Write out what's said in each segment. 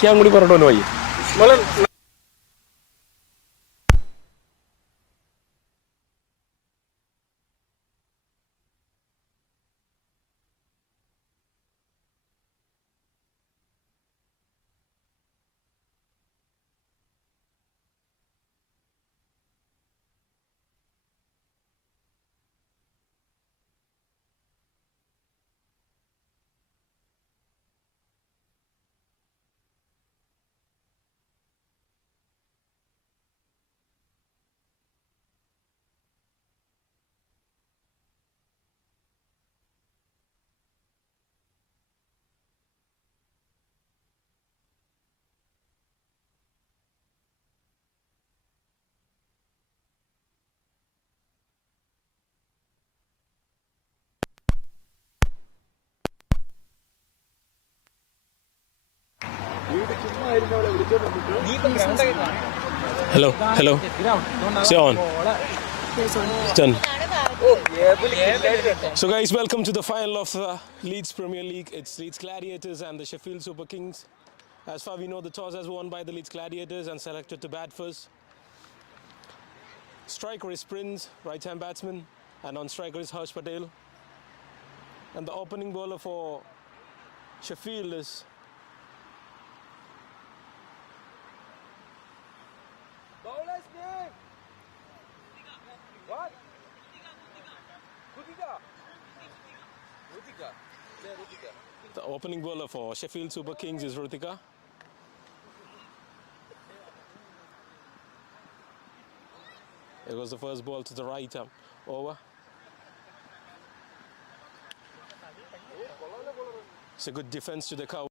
क्या अंगुली पर हटोने भाई मतलब hello hello say on done. So guys, welcome to the final of Leeds Premier League. It's Leeds Gladiators and the Sheffield Super Kings. As far we know, the toss has won by the Leeds Gladiators and selected to bat first. Striker is Prince, right-hand batsman, and on striker is Harsh Patel. And the opening bowler for Sheffield is Bowler's name. What? Rutika. Yeah, Rutika. the opening bowler for Sheffield Super Kings is Rutika. It was the first ball to the right over. It's a good defense to the cover.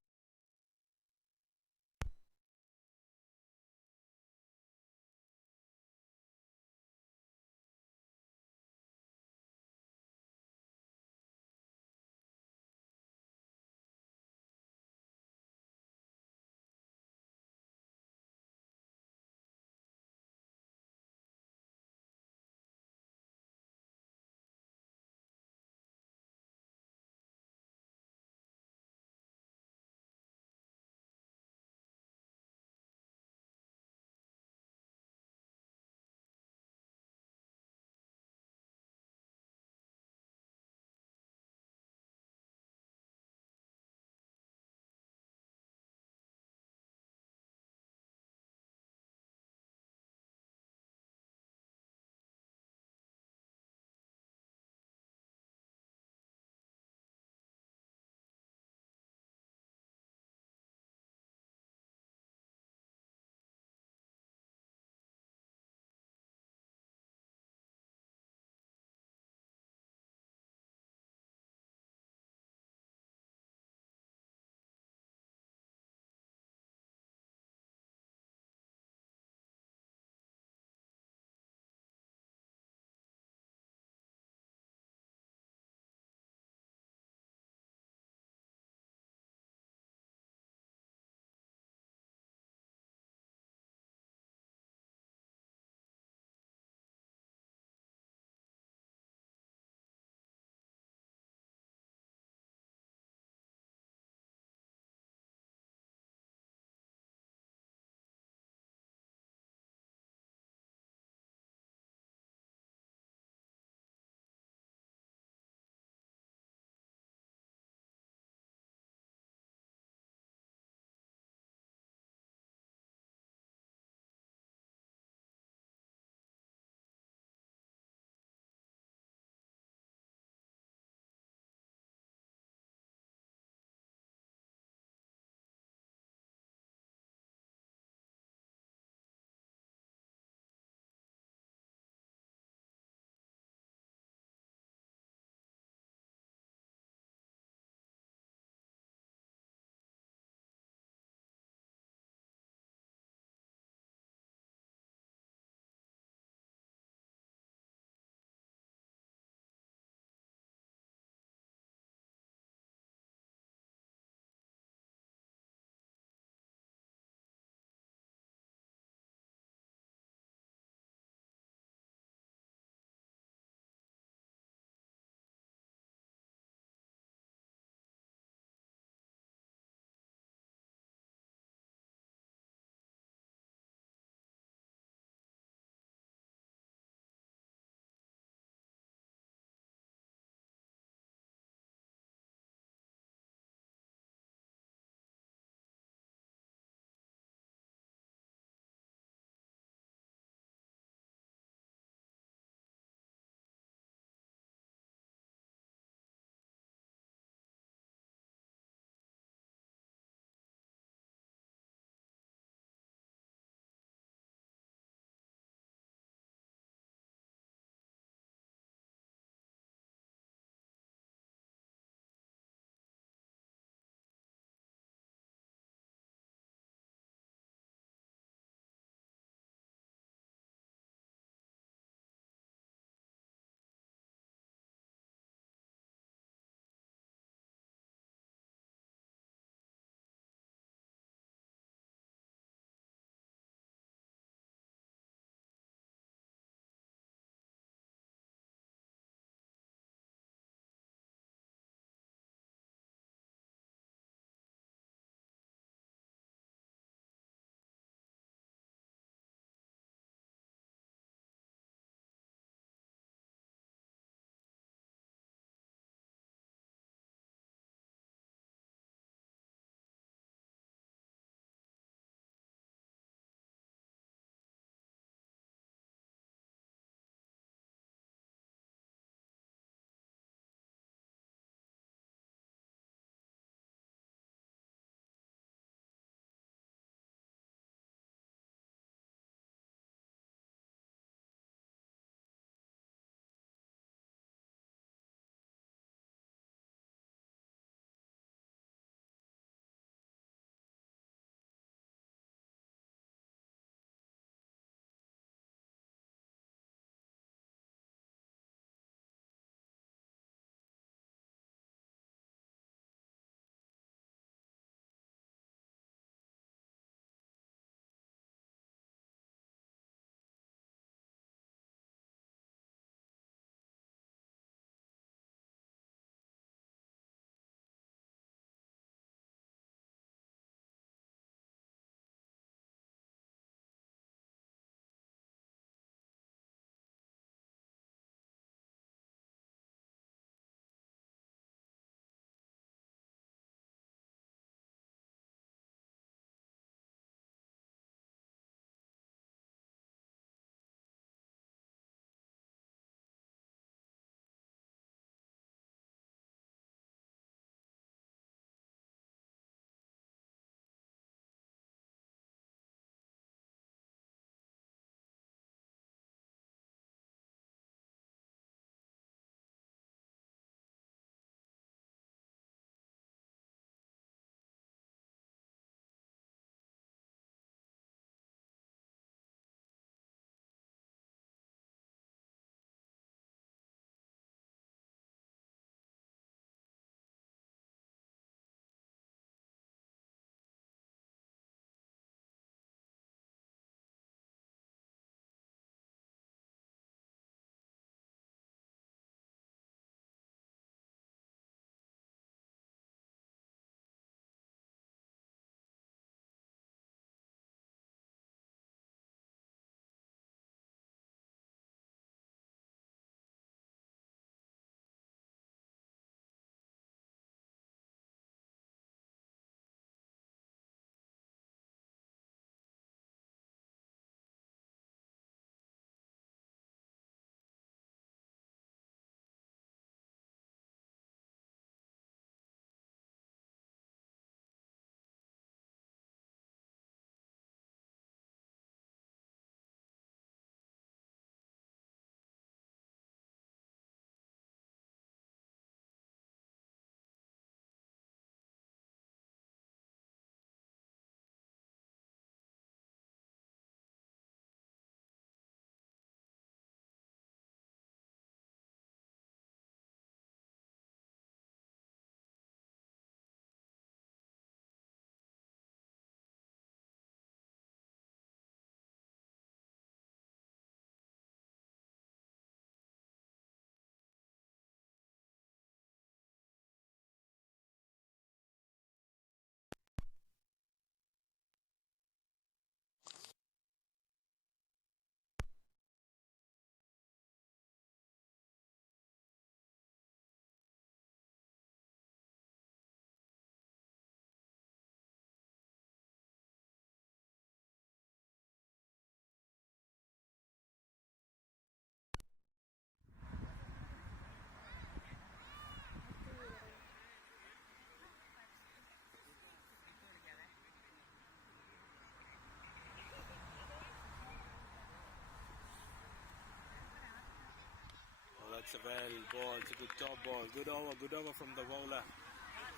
it's a well ball. It's a good top ball. Good over from the bowler.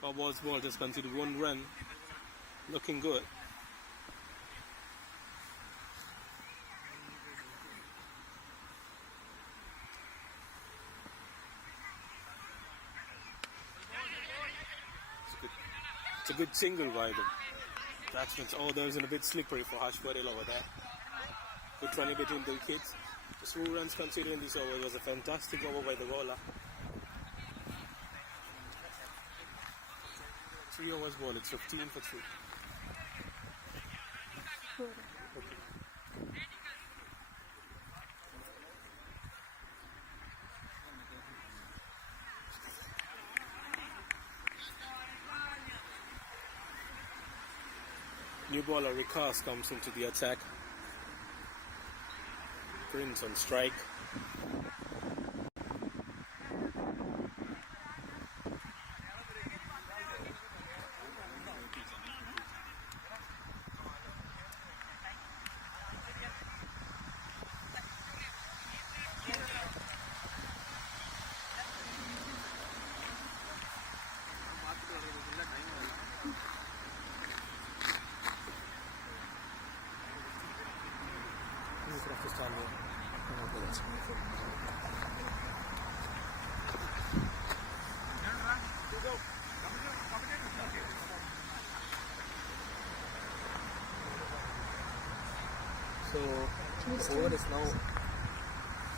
Cowboys ball just conceded 1 run. Looking good. It's a good single by them. Batsman's, oh, there's a bit slippery for Harsh Patel over there. Good running between the wickets. Just 2 runs conceded in this over. It was a fantastic over by the bowler. 3 overs ball. It's 15 for 3. Okay. New bowler Vikas comes into the attack. Prince on strike.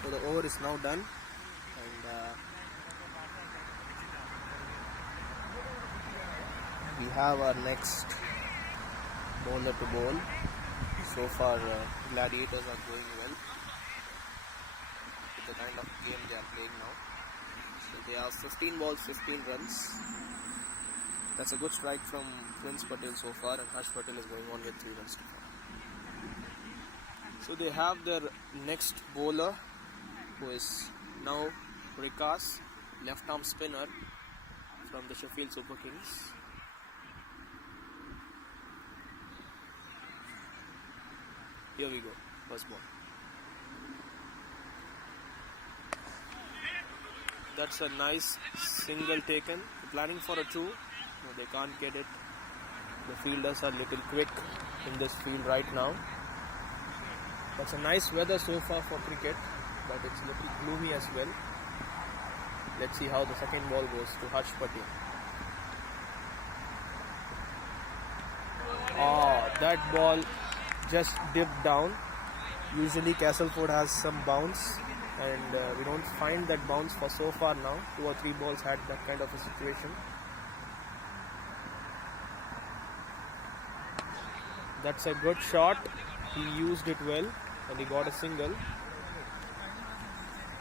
So the over is now done, and we have our next bowler to bowl. So far, Gladiators are going well with the kind of game they are playing now. So they have 15 balls, 15 runs. That's a good strike from Prince Patel so far, and Harsh Patel is going on with 3 runs to 4. So they have their next bowler, who is now Rikas, left arm spinner from the Sheffield Super Kings. Here we go, first ball. That's a nice single taken. Planning for a 2. No, they can't get it. The fielders are a little quick in this field right now. That's a nice weather so far for cricket, but it's a little gloomy as well. Let's see how the second ball goes to Harsh Patel. That ball just dipped down. Usually Castleford has some bounce, and we don't find that bounce for so far now. 2 or 3 balls had that kind of a situation. That's a good shot. He used it well, and he got a single.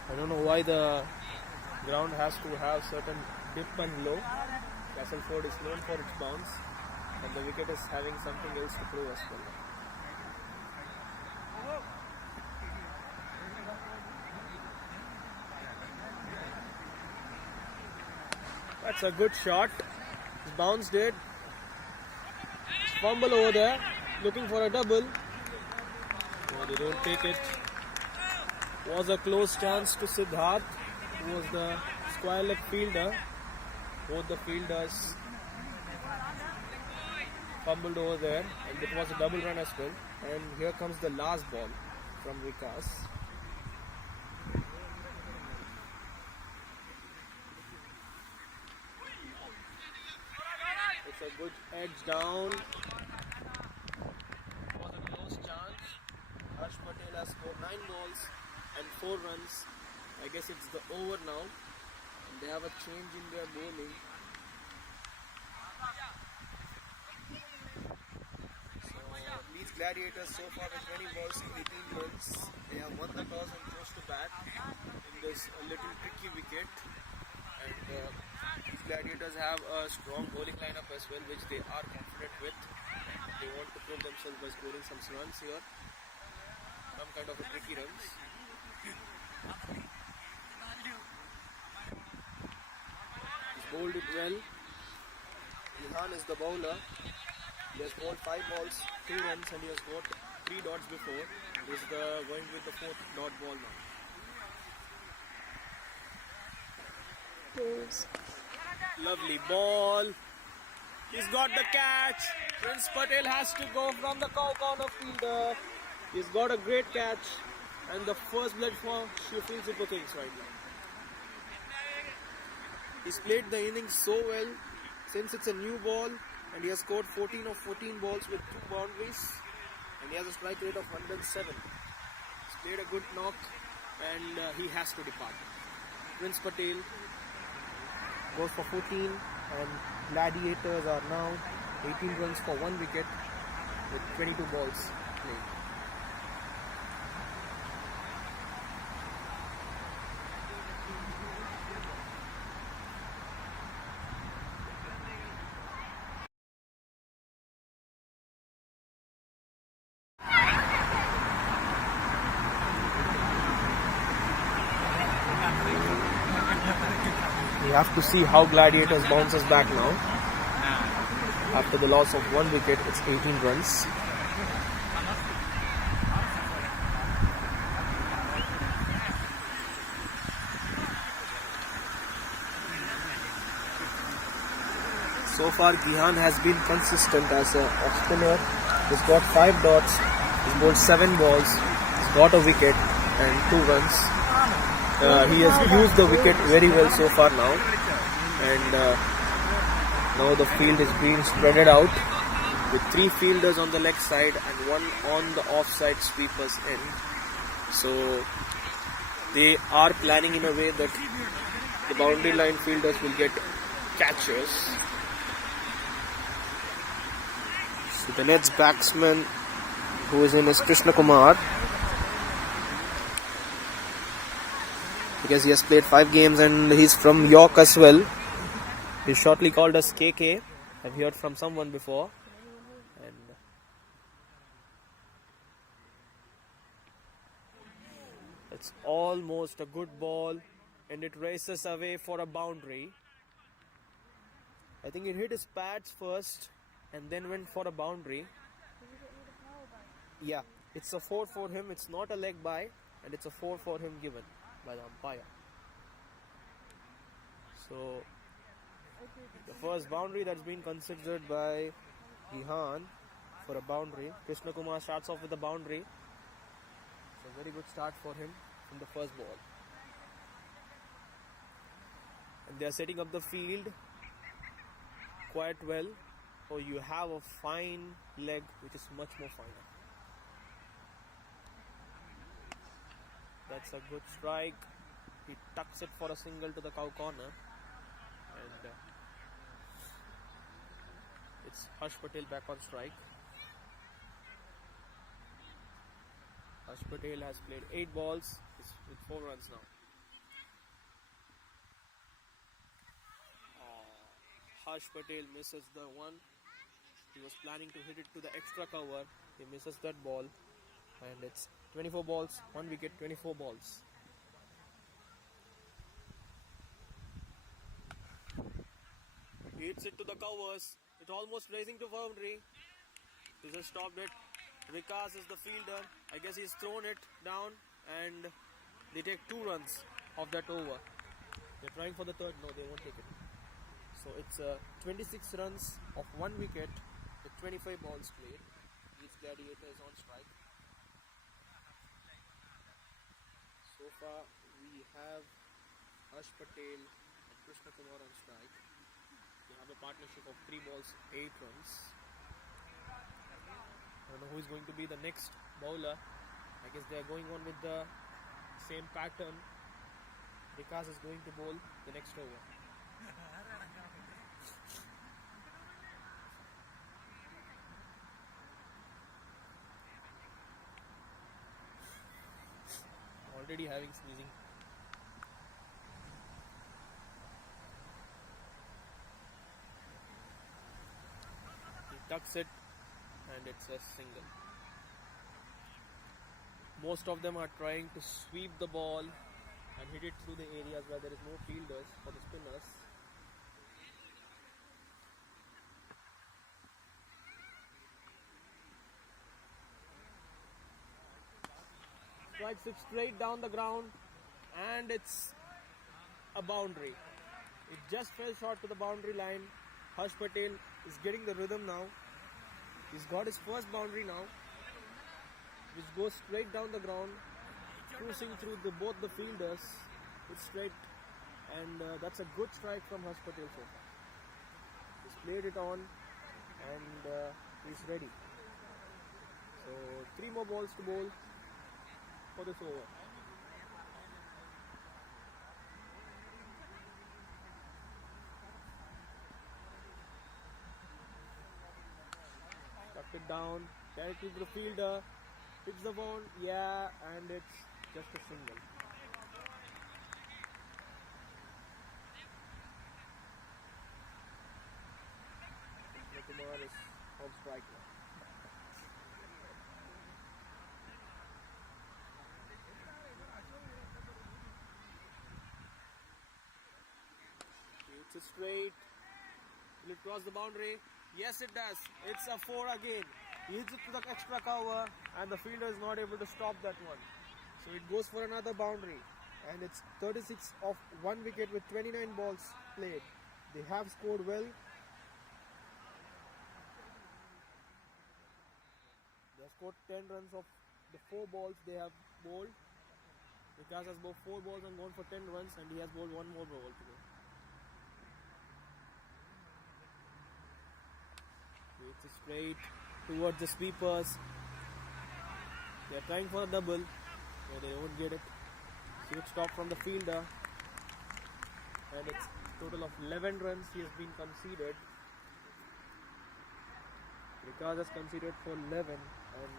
I don't know why the ground has to have certain dip and low. Castleford is known for its bounce, and the wicket is having something else to prove as well. That's a good shot. He's bounced it. Fumble over there, looking for a double. No, they don't take it. Was a close chance to Siddharth, who was the square leg fielder. Both the fielders fumbled over there, and it was a double run as well. And here comes the last ball from Vikas. It's a good edge down. It was a close chance. Harsh Patel has scored 9 balls and 4 runs. I guess it's the over now, and they have a change in their bowling. So Leeds Gladiators so far with 20 balls and 18 runs. They have won the toss and chose to bat in this little tricky wicket. And Leeds Gladiators have a strong bowling lineup as well, which they are confident with. They want to prove themselves by scoring some runs here. Some kind of a tricky runs. He's bowled it well. Ihan is the bowler. He has bowled 5 balls, 2 runs, and he has got 3 dots before. He is going with the 4th dot ball now. Lovely ball. He's got the catch. Prince Patel has to go from the corner fielder. He's got a great catch. And the first blood for Sheffield Super Kings right now. He's played the innings so well since it's a new ball. And he has scored 14 of 14 balls with 2 boundaries. And he has a strike rate of 107. He's played a good knock. And he has to depart. Prince Patel goes for 14 and Gladiators are now 18 runs for 1 wicket with 22 balls played. We have to see how Gladiators bounces back now. After the loss of 1 wicket, it's 18 runs. So far, Gihan has been consistent as a off-spinner. He's got 5 dots, he's bowled 7 balls, he's got a wicket and 2 runs. He has used the wicket very well so far now, and now the field is being spreaded out with 3 fielders on the leg side and 1 on the offside sweepers end. So they are planning in a way that the boundary line fielders will get catches. So the Nets batsman who is in is Krishna Kumar, because he has played 5 games and he's from York as well. He's shortly called as KK. I've heard from someone before. And it's almost a good ball and it races away for a boundary. I think it hit his pads first and then went for a boundary. Yeah, it's a 4 for him. It's not a leg bye and it's a 4 for him given by the umpire. So the first boundary that's been considered by Gihan for a boundary. Krishna Kumar starts off with a boundary. It's a very good start for him from the first ball. And they are setting up the field quite well. So you have a fine leg which is much more finer. That's a good strike. He tucks it for a single to the cow corner. And it's Harsh Patel back on strike. Harsh Patel has played 8 balls. He's with 4 runs now. Harsh Patel misses the one. He was planning to hit it to the extra cover. He misses that ball. And it's 24 balls, 1 wicket, 24 balls. He hits it to the covers. It's almost racing to boundary. He just stopped it. Vikas is the fielder. I guess he's thrown it down and they take 2 runs of that over. They're trying for the third. No, they won't take it. So it's 26 runs of 1 wicket with 25 balls played. Leeds Gladiators on strike. So far we have Harsh Patel and Krishna Kumar on strike. They have a partnership of 3 balls, 8 runs. I don't know who is going to be the next bowler. I guess they are going on with the same pattern. Vikas is going to bowl the next over. Already having sneezing. He tucks it and it's a single. Most of them are trying to sweep the ball and hit it through the areas where there is no fielders for the spinners. Strikes it straight down the ground and it's a boundary. It just fell short to the boundary line. Harsh Patel is getting the rhythm now. He's got his first boundary now, which goes straight down the ground, cruising through both the fielders. It's straight, and that's a good strike from Harsh Patel so far. He's played it on, and he's ready. So 3 more balls to bowl for this over. Tucked it down, directly to the fielder, hits the ball, yeah, and it's just a single. Kumar is on strike now. It's a straight. Will it cross the boundary? Yes, it does. It's a 4 again. He hits it to the extra cover, and the fielder is not able to stop that one. So it goes for another boundary, and it's 36 off 1 wicket with 29 balls played. They have scored well. They have scored 10 runs of the 4 balls they have bowled. Vikas has bowled 4 balls and gone for 10 runs, and he has bowled 1 more ball today. It's a straight towards the sweepers. They are trying for a double, but they won't get it. Huge stop from the fielder, and it's a total of 11 runs he has been conceded. Vikas has conceded for 11, and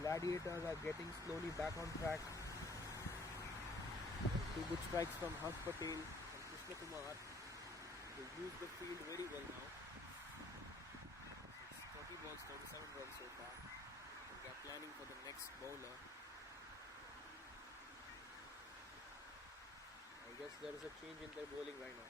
Gladiators are getting slowly back on track. 2 good strikes from Harsh Patel and Krishna Kumar. They use the field very well now. It's 30 balls, 37 runs so far. And they are planning for the next bowler. I guess there is a change in their bowling right now.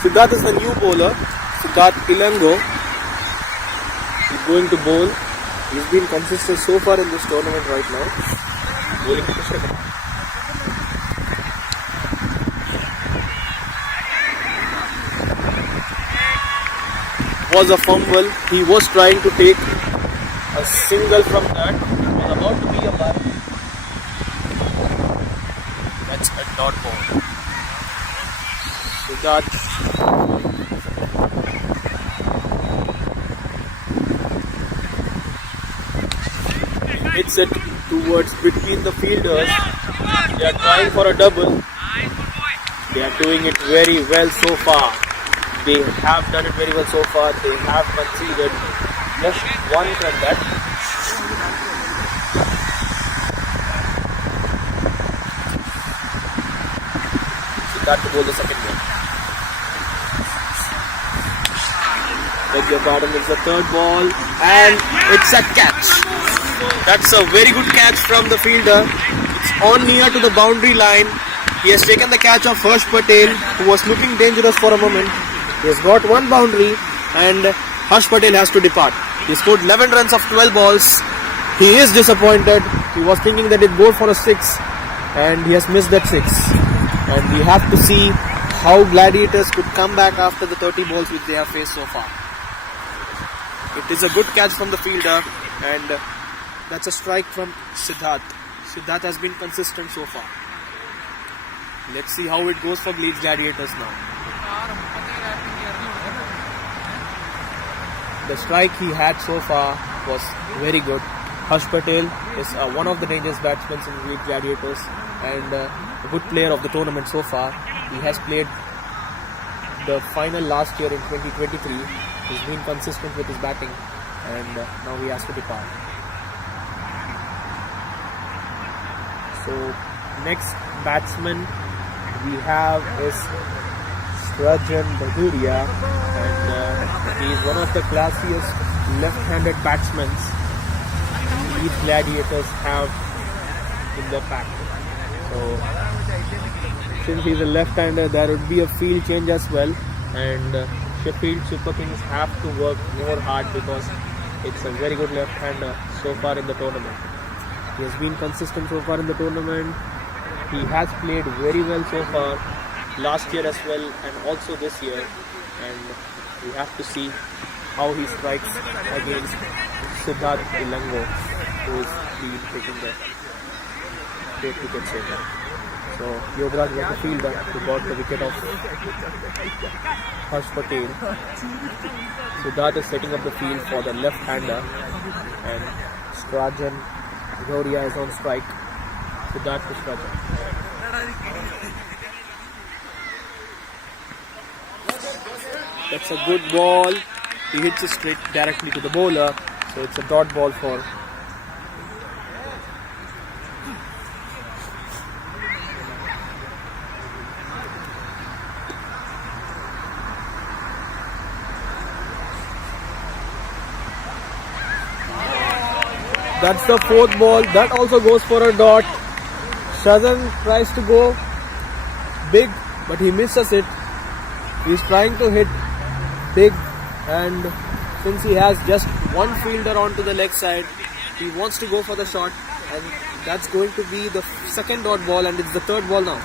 Siddharth is the new bowler. Siddharth Ilango is going to bowl. He's been consistent so far in this tournament right now. Bowling to Krishna Kumar. Was a fumble. He was trying to take a single from that. It was about to be a ball. That's a dot ball. Siddharth hits it towards between the fielders. They are trying for a double. They are doing it very well so far. They have done it very well so far. They have conceded just 1 from that. Siddharth to bowl the second ball. Beg your pardon, it's the 3rd ball, and it's a catch. That's a very good catch from the fielder. It's on near to the boundary line. He has taken the catch of Harsh Patel, who was looking dangerous for a moment. He has got 1 boundary, and Harsh Patel has to depart. He scored 11 runs of 12 balls. He is disappointed. He was thinking that he'd go for a 6, and he has missed that 6. And we have to see how Gladiators could come back after the 30 balls which they have faced so far. It is a good catch from the fielder, and that's a strike from Siddharth. Siddharth has been consistent so far. Let's see how it goes for Leeds Gladiators now. The strike he had so far was very good. Harsh Patel is one of the dangerous batsmen in Leeds Gladiators, and a good player of the tournament so far. He has played the final last year in 2023. He's been consistent with his batting, and now he has to depart. So next batsman we have is Banuka, and he is one of the classiest left-handed batsmen these gladiators have in their pack. So since he's a left-hander, there would be a field change as well, and Sheffield Super Kings have to work more hard because it's a very good left-hander so far in the tournament. He has been consistent so far in the tournament. He has played very well so far, last year as well and also this year, and we have to see how he strikes against Siddharth Ilango, who is taking the 8 wickets so far. So Yogaraj was the fielder who got the wicket of Harsh Patel. Siddharth is setting up the field for the left-hander, and Strajan Gauria is on strike. Siddharth to Strajan. That's a good ball. He hits it straight directly to the bowler, so it's a dot ball for that's the fourth ball. That also goes for a dot. Shazan tries to go big, but he misses it. He's trying to hit big, and since he has just one fielder onto the leg side, he wants to go for the shot, and that's going to be the second dot ball, and it's the third ball now.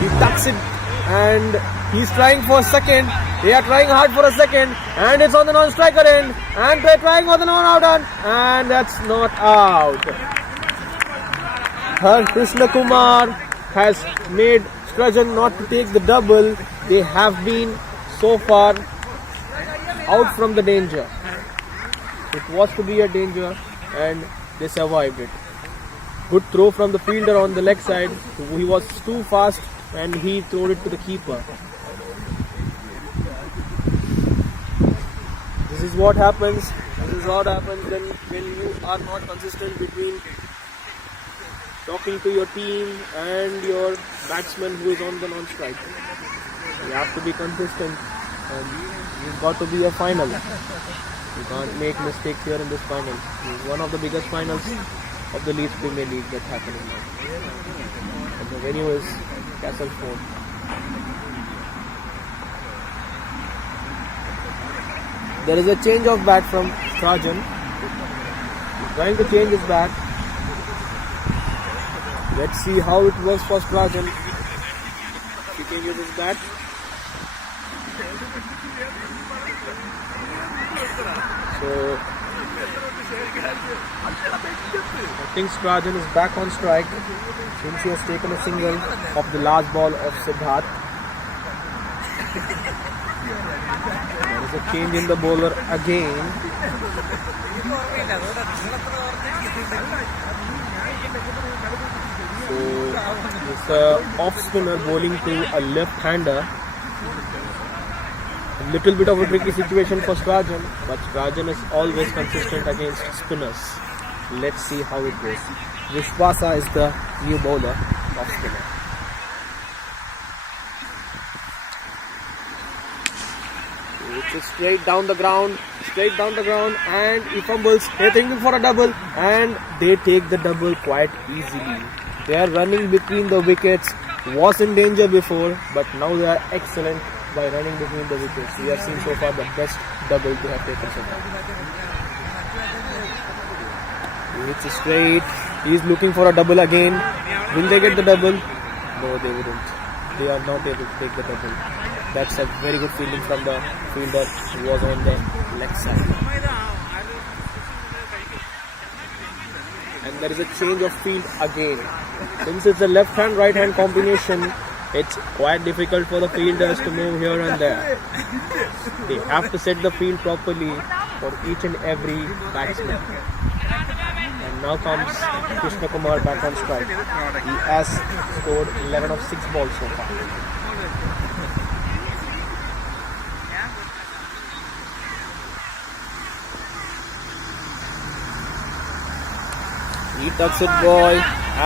He tucks it, and he's trying for a second. They are trying hard for a second, and it's on the non-striker end, and they're trying for the non-out end, and that's not out. Krishna Kumar has made Strajan not to take the double. They have been so far out from the danger. It was to be a danger, and they survived it. Good throw from the fielder on the leg side. He was too fast and he threw it to the keeper. This is what happens. This is what happens when you are not consistent between talking to your team and your batsman who is on the non-strike. You have to be consistent, and you've got to be a final. You can't make mistakes here in this final. It's one of the biggest finals of the Leeds Premier League that's happening now. And the venue is Castleford. There is a change of bat from Strajan. He's trying to change his bat. Let's see how it works for Strajan. He changes his bat. So I think Strajan is back on strike since he has taken a single of the last ball of Siddharth. There is a change in the bowler again. So it's a off spinner bowling to a left-hander. A little bit of a tricky situation for Strajan, but Strajan is always consistent against spinners. Let's see how it goes. Vishwasa is the new bowler off spinner. It's straight down the ground, and he fumbles. They're thinking for a double, and they take the double quite easily. They are running between the wickets. Was in danger before, but now they are excellent by running between the wickets. We have seen so far the best double they have taken so far. It's straight. He is looking for a double again. Will they get the double? No, they wouldn't. They are not able to take the double. That's a very good fielding from the fielder who was on the leg side. And there is a change of field again. Since it's a left hand right hand combination, it's quite difficult for the fielders to move here and there. They have to set the field properly for each and every batsman. And now comes Krishna Kumar back on strike. He has scored 11 of 6 balls so far. He tucks it ball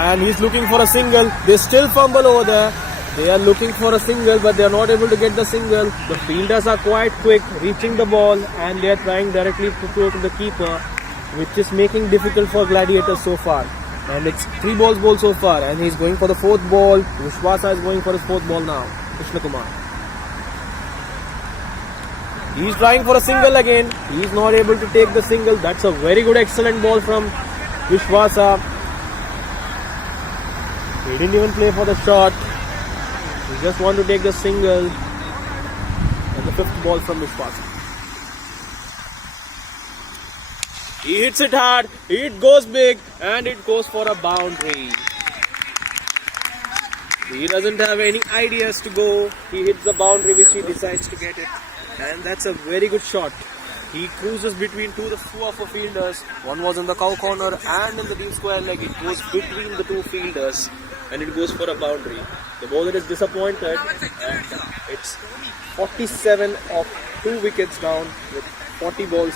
and he's looking for a single. They still fumble over there. They are looking for a single but they are not able to get the single. The fielders are quite quick reaching the ball and they are trying directly to throw to the keeper, which is making difficult for Gladiators so far. And it's 3 balls ball so far and he's going for the 4th ball. Vishwasa is going for his 4th ball now. Krishna Kumar. He's trying for a single again. He's not able to take the single. That's a very good excellent ball from Vishwasa. He didn't even play for the shot. He just want to take the single. And the 5th ball from Vishwasa. He hits it hard. It goes big and it goes for a boundary. He doesn't have any ideas to go. He hits the boundary which he decides to get it. And that's a very good shot. He cruises between two of the fielders. One was in the cow corner and in the deep square leg. It goes between the 2 fielders and it goes for a boundary. The bowler is disappointed and it's 47 of 2 wickets down with 40 balls.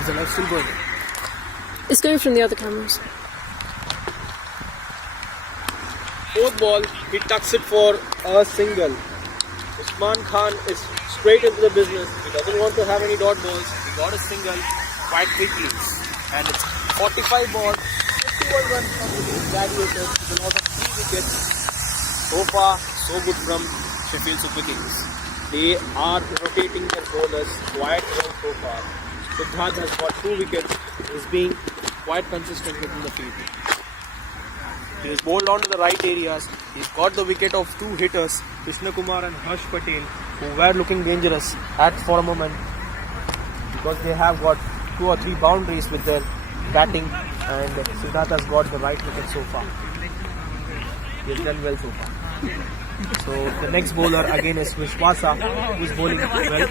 Is the light still going? It's going from the other cameras. 4th ball, he tucks it for a single. Usman Khan is straight into the business. He doesn't want to have any dot balls. He's got a single quite quickly. And it's 45 balls, 51 runs from the Leeds Gladiators with a loss of 3 wickets. So far, so good from Sheffield Super Kings. They are rotating their bowlers quite well so far. Siddharth has got 2 wickets. He's being quite consistent within the field. He is bowled on to the right areas. He's got the wicket of 2 hitters, Krishna Kumar and Harsh Patel, who were looking dangerous for a moment because they have got 2 or 3 boundaries with their batting, and Siddharth has got the right wicket so far. He has done well so far. So the next bowler again is Vishwasa, who is bowling well.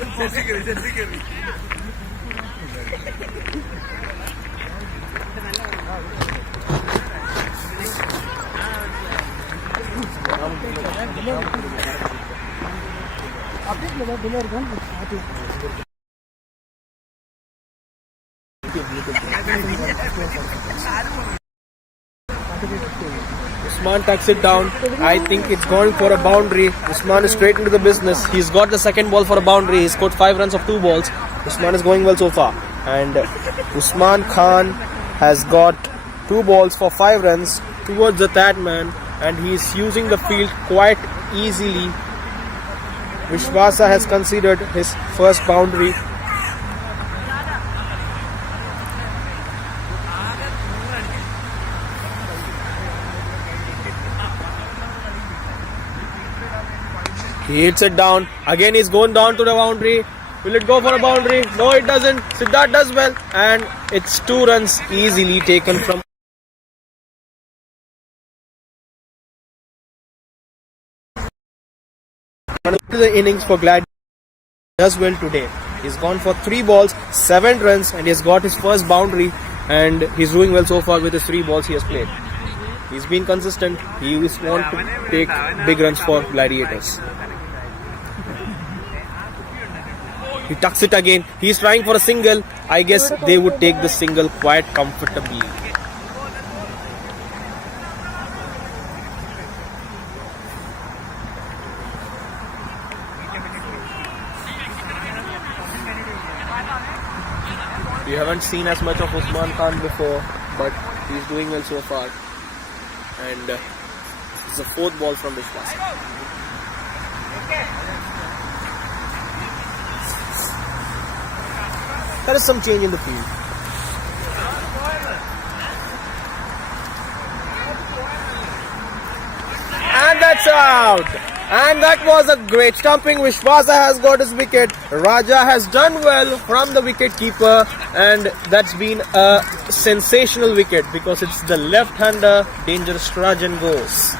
Usman tucks it down. I think it's going for a boundary. Usman is straight into the business. He's got the second ball for a boundary. He's scored 5 runs of 2 balls. Usman is going well so far. And Usman Khan has got 2 balls for 5 runs towards the third man, and he's using the field quite easily. Vishwasa has conceded his first boundary. He hits it down. Again he's going down to the boundary. Will it go for a boundary? No, it doesn't. Siddharth does well. And it's 2 runs easily taken from the innings for Glad. Does well today. He's gone for 3 balls, 7 runs, and he's got his first boundary, and he's doing well so far with his 3 balls he has played. He's been consistent. He is want to take big runs for Gladiators. He tucks it again. He's trying for a single. I guess they would take the single quite comfortably. We haven't seen as much of Usman Khan before, but he's doing well so far. And it's the 4th ball from Vishwas. There is some change in the field. And that's out. And that was a great stumping. Vishwasa has got his wicket. Raja has done well from the wicket keeper, and that's been a sensational wicket because it's the left-hander dangerous Rajan goes.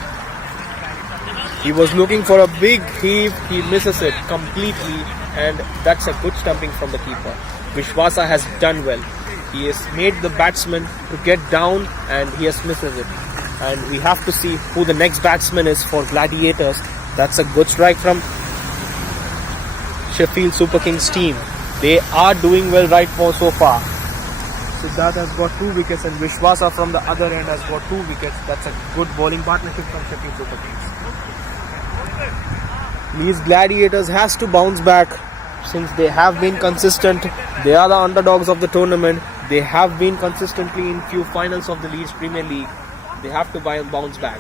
He was looking for a big heave. He misses it completely, and that's a good stumping from the keeper. Vishwasa has done well. He has made the batsman to get down, and he has misses it. And we have to see who the next batsman is for Gladiators. That's a good strike from Sheffield Super Kings team. They are doing well right now so far. Siddharth has got 2 wickets and Vishwasa from the other end has got 2 wickets. That's a good bowling partnership from Sheffield Super Kings. Leeds Gladiators has to bounce back since they have been consistent. They are the underdogs of the tournament. They have been consistently in few finals of the Leeds Premier League. They have to bounce back.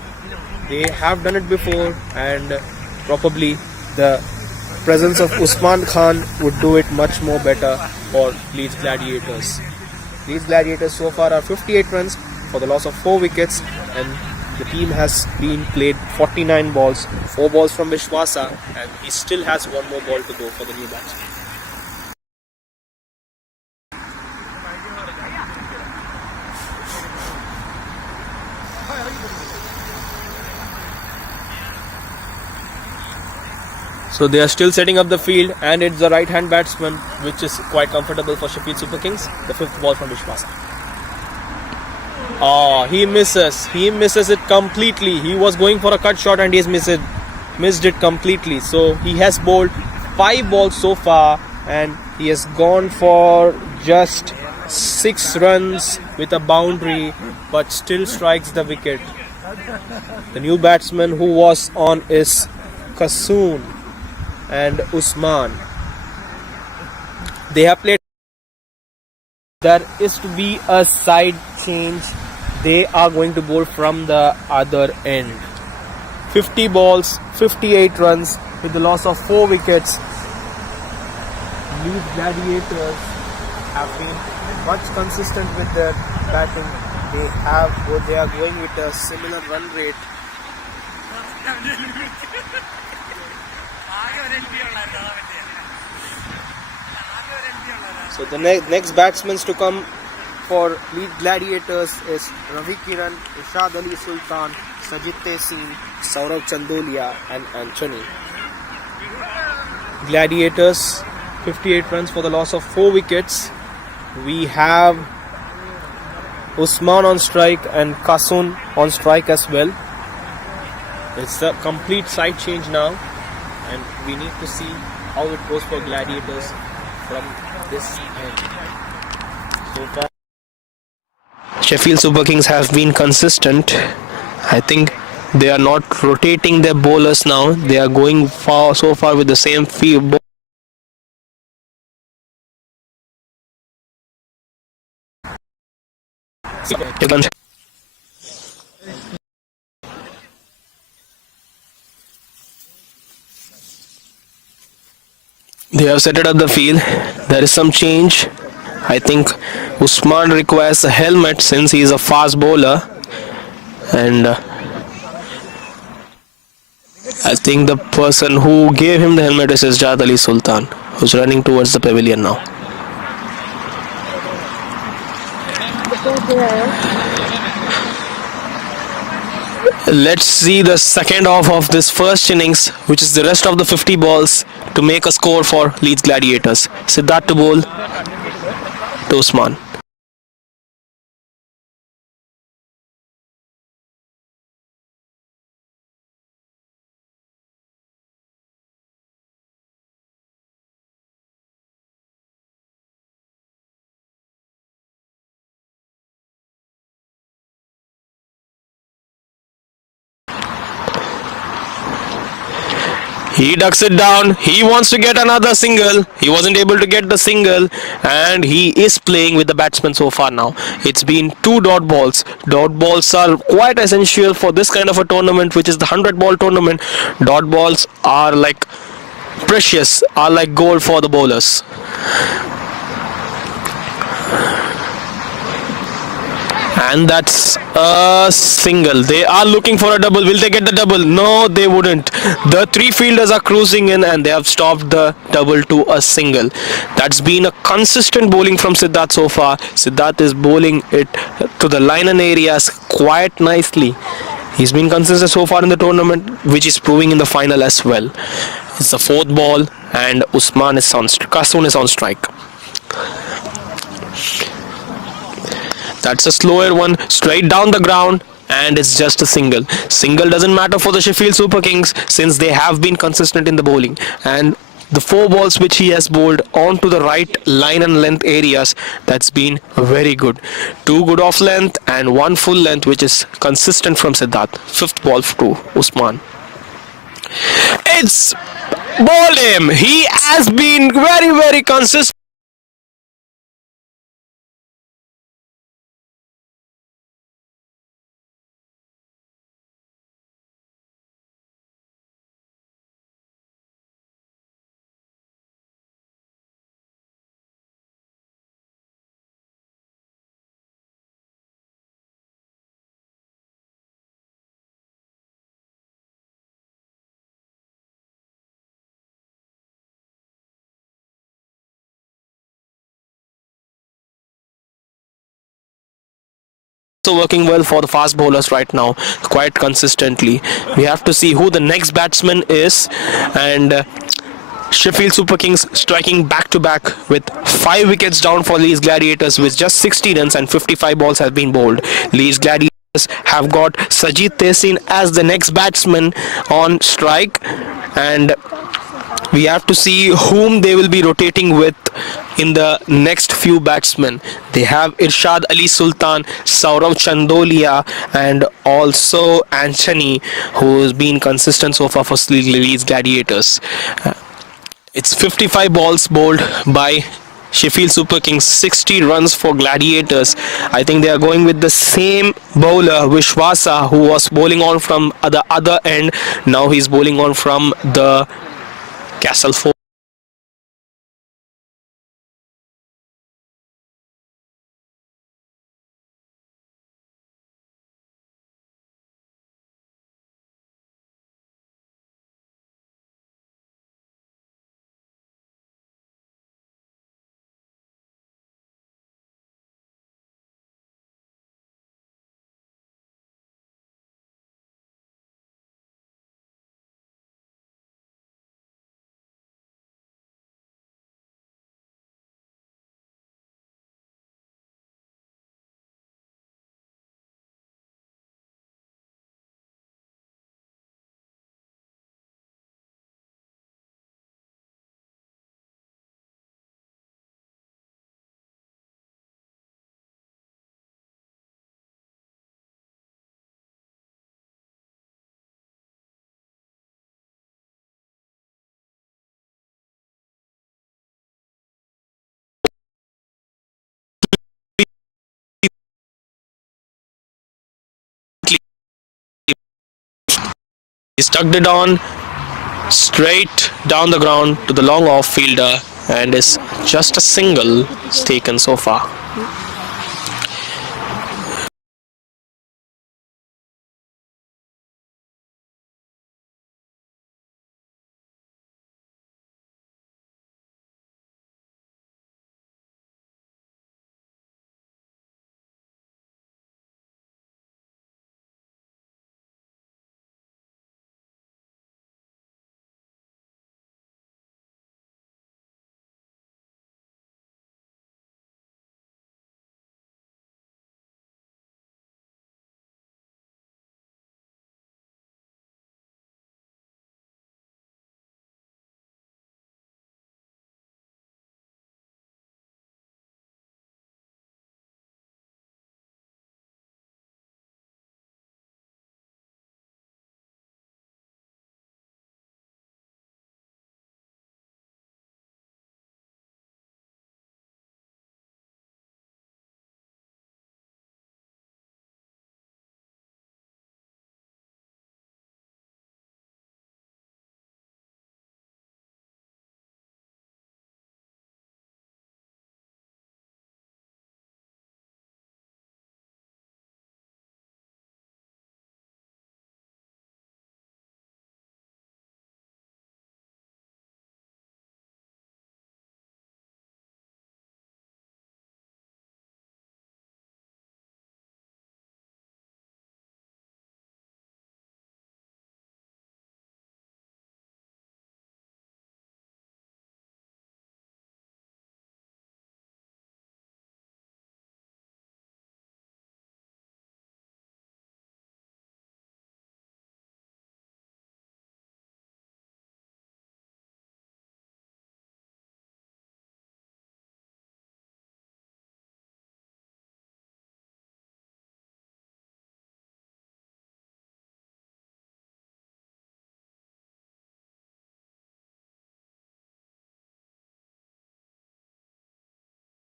They have done it before, and probably the presence of Usman Khan would do it much more better for Leeds Gladiators. Leeds Gladiators so far are 58 runs for the loss of 4 wickets, and the team has been played 49 balls, 4 balls from Vishwasa, and he still has 1 more ball to go for the new batsman. So they are still setting up the field, and it's the right-hand batsman, which is quite comfortable for Sheffield Super Kings. The 5th ball from Vishwasa. Oh, he misses. He misses it completely. He was going for a cut shot and he's missed it completely. So he has bowled 5 balls so far, and he has gone for just 6 runs with a boundary, but still strikes the wicket. The new batsman who was on is Kasoon and Usman. They have played there is to be a side change. They are going to bowl from the other end. 50 balls, 58 runs with the loss of 4 wickets. Leeds Gladiators have been much consistent with their batting. They are going with a similar run rate. So the next batsmen to come for Leeds Gladiators is Ravi Kiran, Ishad Ali Sultan, Sajid Tehsin, Saurav Chandolia and Anthony. Gladiators 58 runs for the loss of 4 wickets. We have Usman on strike and Kasun on strike as well. It's a complete side change now, and we need to see how it goes for Gladiators from this end. So far, Sheffield Super Kings have been consistent. I think they are not rotating their bowlers now. They are going so far with the same field. They have set it up the field. There is some change. I think Usman requires a helmet since he is a fast bowler, and I think the person who gave him the helmet is Ishad Ali Sultan, who's running towards the pavilion now. Let's see the second half of this first innings, which is the rest of the 50 balls, to make a score for Leeds Gladiators. Siddharth to bowl to Usman. He ducks it down. He wants to get another single. He wasn't able to get the single, and he is playing with the batsman so far now. It's been 2 dot balls. Dot balls are quite essential for this kind of a tournament, which is the 100-ball tournament. Dot balls are like precious, are like gold for the bowlers. And that's a single. They are looking for a double. Will they get the double? No, they wouldn't. The 3 fielders are cruising in, and they have stopped the double to a single. That's been a consistent bowling from Siddharth so far. Siddharth is bowling it to the line and areas quite nicely. He's been consistent so far in the tournament, which is proving in the final as well. It's the 4th ball, and Kasun is on strike. That's a slower one, straight down the ground, and it's just a single. Single doesn't matter for the Sheffield Super Kings since they have been consistent in the bowling. And the 4 balls which he has bowled onto the right line and length areas, that's been very good. 2 good off length and 1 full length, which is consistent from Siddharth. 5th ball to Usman. It's bowled him. He has been very, very consistent. Working well for the fast bowlers right now, quite consistently. We have to see who the next batsman is, and Sheffield Super Kings striking back to back with 5 wickets down for Leeds Gladiators with just 60 runs and 55 balls have been bowled. Leeds Gladiators have got Sajid Tehsin as the next batsman on strike, and we have to see whom they will be rotating with in the next few batsmen. They have Irshad Ali Sultan, Saurav Chandolia, and also Anthony, who has been consistent so far for Leeds Gladiators. It's 55 balls bowled by Sheffield Super Kings 60 runs for Gladiators. I think they are going with the same bowler Vishwasa who was bowling on from the other end. Now he's bowling on from the Castle Fort. He's tucked it on straight down the ground to the long off fielder, and is just a single taken so far.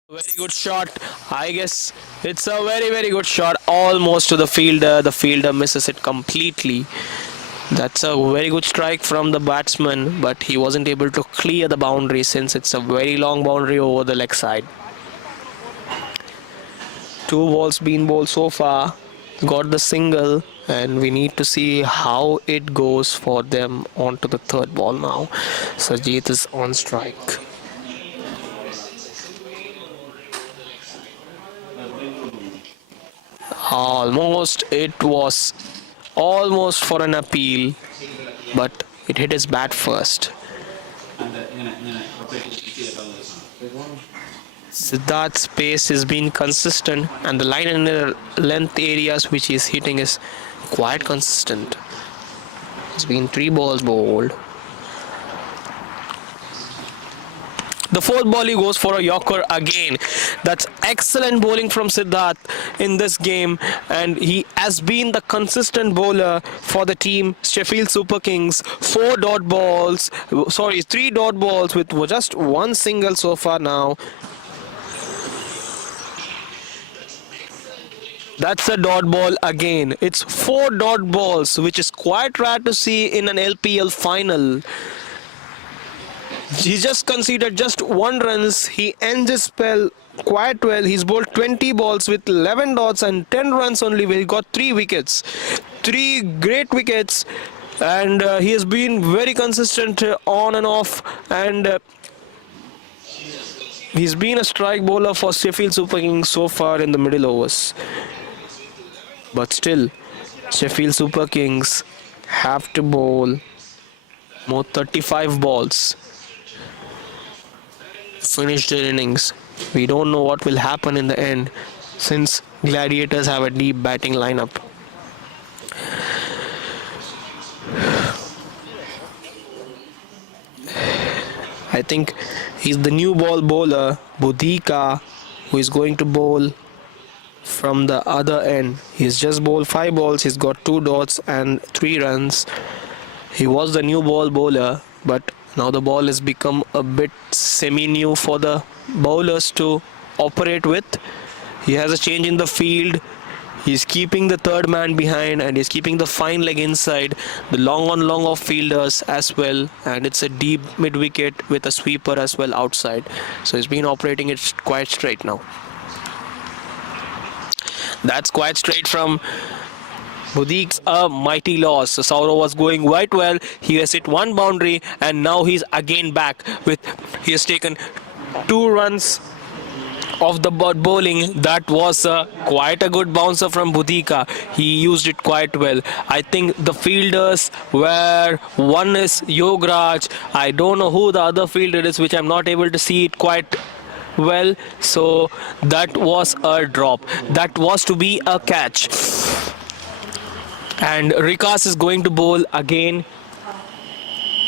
Very good shot. I guess it's a very good shot. Almost to the fielder. The fielder misses it completely. That's a very good strike from the batsman, but he wasn't able to clear the boundary since it's a very long boundary over the leg side. Two balls been bowled so far. Got the single, and we need to see how it goes for them onto the third ball now. Sajid is on strike. Almost, it was almost for an appeal, but it hit his bat first. Siddharth's pace has been consistent, and the line and the length areas which he's hitting is quite consistent. It's been 3 balls bowled. The fourth ball he goes for a Yorker again. That's excellent bowling from Siddharth in this game, and he has been the consistent bowler for the team Sheffield Super Kings. 3 dot balls with just one single so far now. That's a dot ball again. It's 4 dot balls, which is quite rare to see in an LPL final. He just conceded just 1 runs. He ends his spell quite well. He's bowled 20 balls with 11 dots and 10 runs only. He got 3 wickets. 3 great wickets. And he has been very consistent on and off. And he's been a strike bowler for Sheffield Super Kings so far in the middle overs. But still, Sheffield Super Kings have to bowl more 35 balls. Finish their innings. We don't know what will happen in the end since Gladiators have a deep batting lineup. I think he's the new ball bowler, Budika, who is going to bowl from the other end. He's just bowled 5 balls. He's got 2 dots and 3 runs. He was the new ball bowler, but now the ball has become a bit semi-new for the bowlers to operate with. He has a change in the field. He's keeping the third man behind and he's keeping the fine leg inside, the long on long off fielders as well, and it's a deep mid wicket with a sweeper as well outside. So he's been operating it quite straight now. That's quite straight from Budik's a mighty loss. Saurav was going quite well. He has hit 1 boundary and now he's again back with, he has taken 2 runs of the bowling. That was quite a good bouncer from Budika. He used it quite well. I think the fielders were, one is Yograj. I don't know who the other fielder is, which I'm not able to see it quite well. So that was a drop. That was to be a catch. And Rikas is going to bowl again.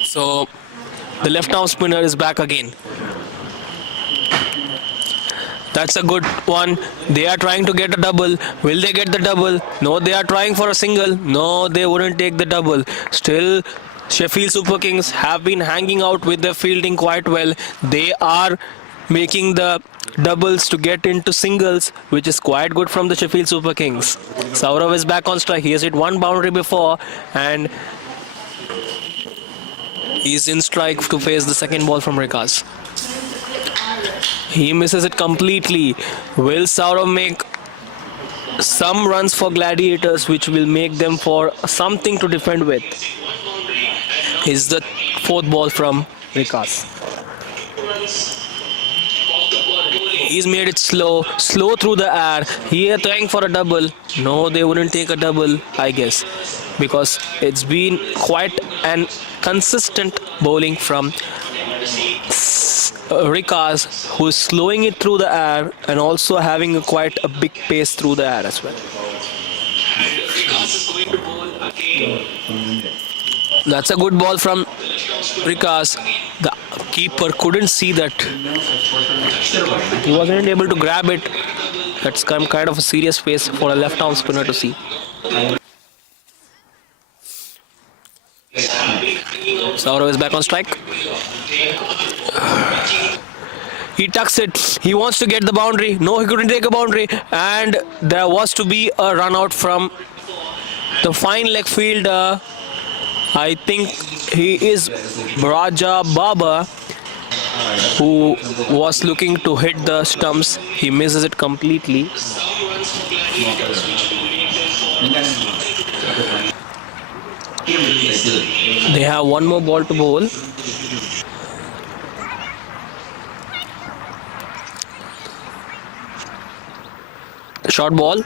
So the left arm spinner is back again. That's a good one. They are trying to get a double. Will they get the double? No, they are trying for a single. No, they wouldn't take the double. Still, Sheffield Super Kings have been hanging out with their fielding quite well. They are making the doubles to get into singles, which is quite good from the Sheffield Super Kings. Saurav is back on strike. He has hit 1 boundary before and he's in strike to face the second ball from Rikas. He misses it completely. Will Saurav make some runs for Gladiators, which will make them for something to defend with? Is the 4th ball from Rikas. He's made it slow through the air. He is trying for a double. No, they wouldn't take a double, I guess, because it's been quite an consistent bowling from Rikas, who is slowing it through the air and also having quite a big pace through the air as well. That's a good ball from Rikas. The keeper couldn't see that. He wasn't able to grab it. That's kind of a serious pace for a left arm spinner to see. Saurav is back on strike. He tucks it. He wants to get the boundary. No, he couldn't take a boundary. And there was to be a run out from the fine leg fielder. I think he is Raja Baba, who was looking to hit the stumps. He misses it completely. They have 1 more ball to bowl. Short ball.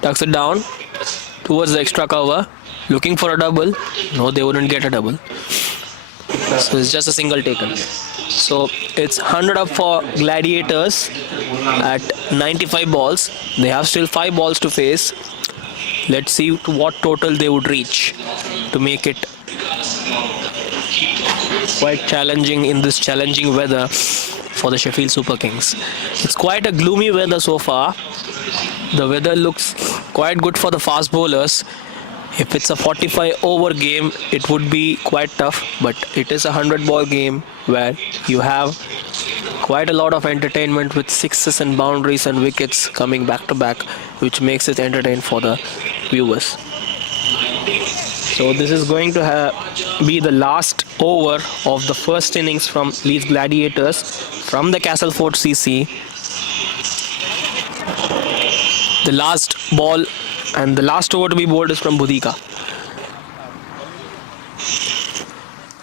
Tucks it down towards the extra cover. Looking for a double. No, they wouldn't get a double. So it's just a single taken. So it's 100 up for Gladiators at 95 balls. They have still 5 balls to face. Let's see to what total they would reach to make it quite challenging in this challenging weather for the Sheffield Super Kings. It's quite a gloomy weather so far. The weather looks quite good for the fast bowlers. If it's a 45 over game, it would be quite tough, but it is a 100 ball game where you have quite a lot of entertainment with sixes and boundaries and wickets coming back to back, which makes it entertaining for the viewers. So this is going to be the last over of the first innings from Leeds Gladiators from the Castleford CC. The last ball and the last over to be bowled is from Budika.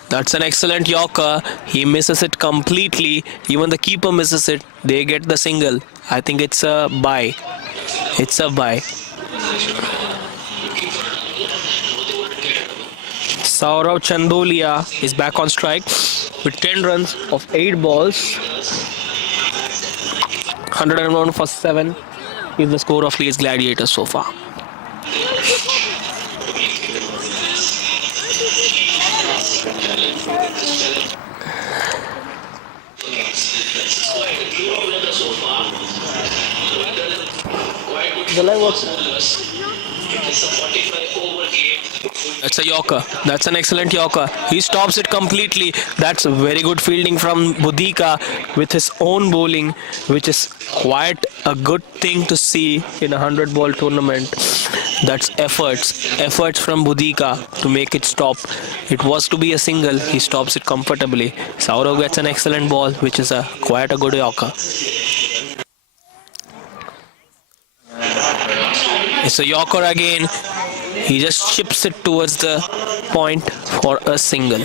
That's an excellent Yorker. He misses it completely. Even the keeper misses it. They get the single. I think it's a bye. It's a bye. Saurav Chandolia is back on strike with 10 runs of 8 balls. 101 for 7 is the score of Leeds Gladiators so far. The live works. That's a Yorker. That's an excellent Yorker. He stops it completely. That's very good fielding from Budika with his own bowling, which is quite a good thing to see in a 100 ball tournament. That's efforts from Budika to make it stop. It was to be a single. He stops it comfortably. Saurav gets an excellent ball, which is quite a good Yorker. It's a Yorker again. He just chips it towards the point for a single.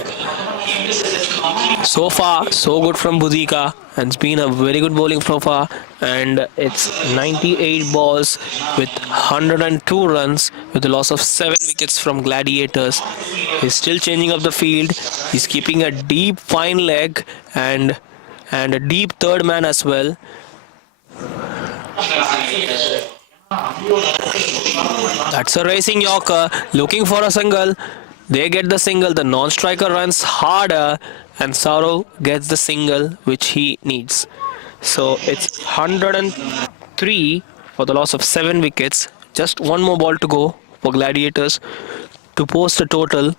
So far, so good from Budika, and it's been a very good bowling so far. And it's 98 balls with 102 runs with a loss of 7 wickets from Gladiators. He's still changing up the field. He's keeping a deep fine leg and a deep third man as well. That's a racing Yorker looking for a single. They get the single. The non-striker runs harder and Saurav gets the single which he needs. So it's 103 for the loss of 7 wickets. Just one more ball to go for Gladiators to post a total.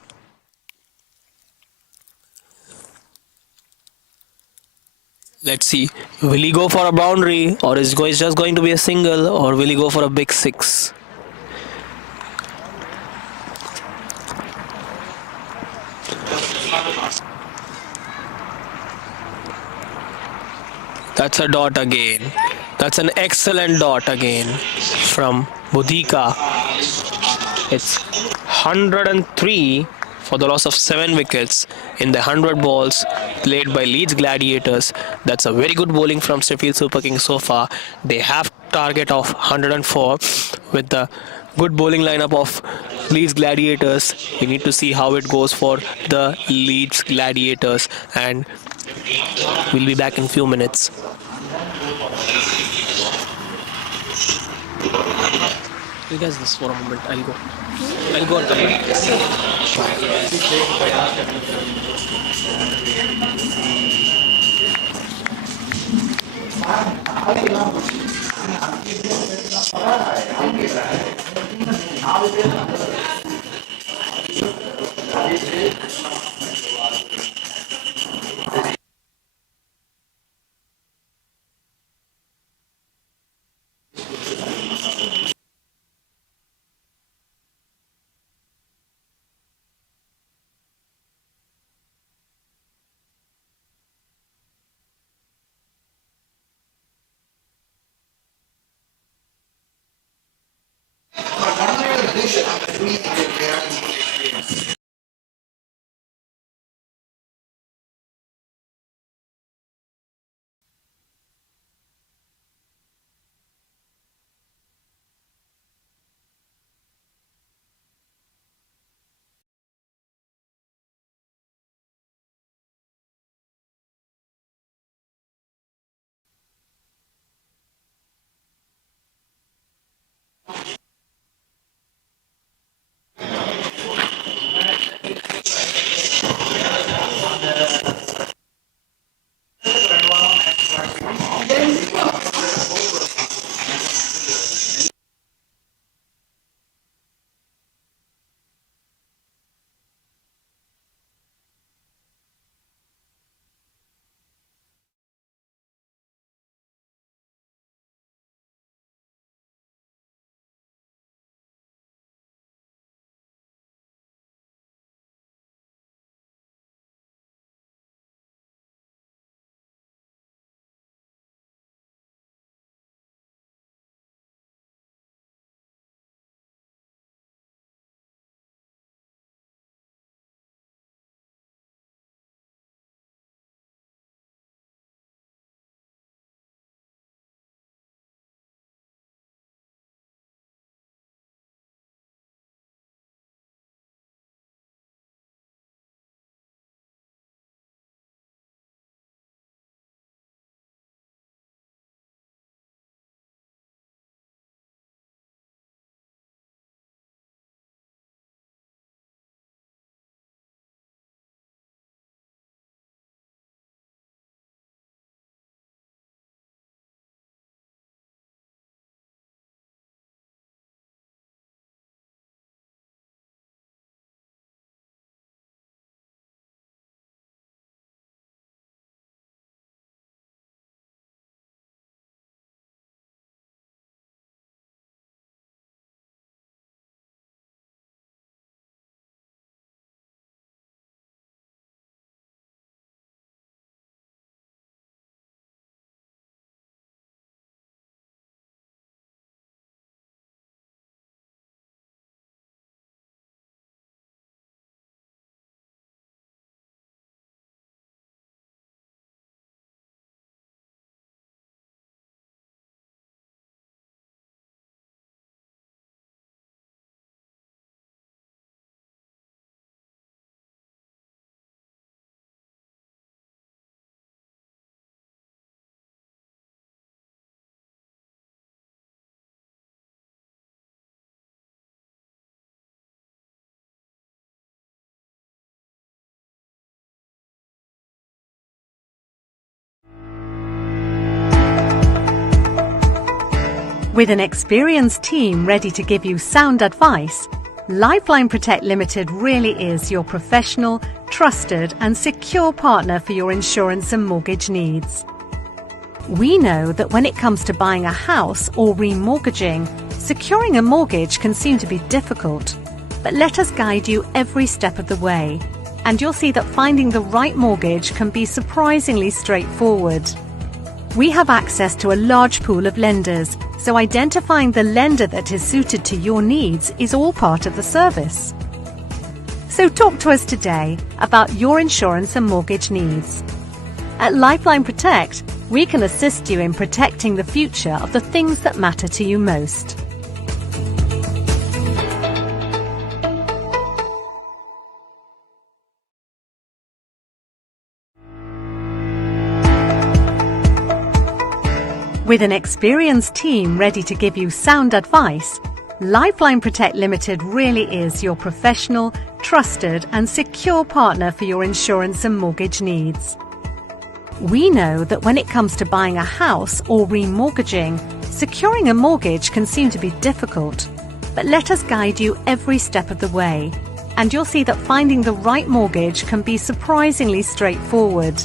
Let's see. Will he go for a boundary, or is it just going to be a single, or will he go for a big six? That's a dot again. That's an excellent dot again from Budika. It's 103 for the loss of 7 wickets in the 100 balls played by Leeds Gladiators. That's a very good bowling from Sheffield Super Kings so far. They have target of 104 with the good bowling lineup of Leeds Gladiators. We need to see how it goes for the Leeds Gladiators, and we'll be back in few minutes. You guys, this for a moment. I'll go and come back. With an experienced team ready to give you sound advice, Lifeline Protect Limited really is your professional, trusted and secure partner for your insurance and mortgage needs. We know that when it comes to buying a house or remortgaging, securing a mortgage can seem to be difficult. But let us guide you every step of the way, and you'll see that finding the right mortgage can be surprisingly straightforward. We have access to a large pool of lenders, so identifying the lender that is suited to your needs is all part of the service. So talk to us today about your insurance and mortgage needs. At Lifeline Protect, we can assist you in protecting the future of the things that matter to you most. With an experienced team ready to give you sound advice, Lifeline Protect Limited really is your professional, trusted and secure partner for your insurance and mortgage needs. We know that when it comes to buying a house or remortgaging, securing a mortgage can seem to be difficult. But let us guide you every step of the way, and you'll see that finding the right mortgage can be surprisingly straightforward.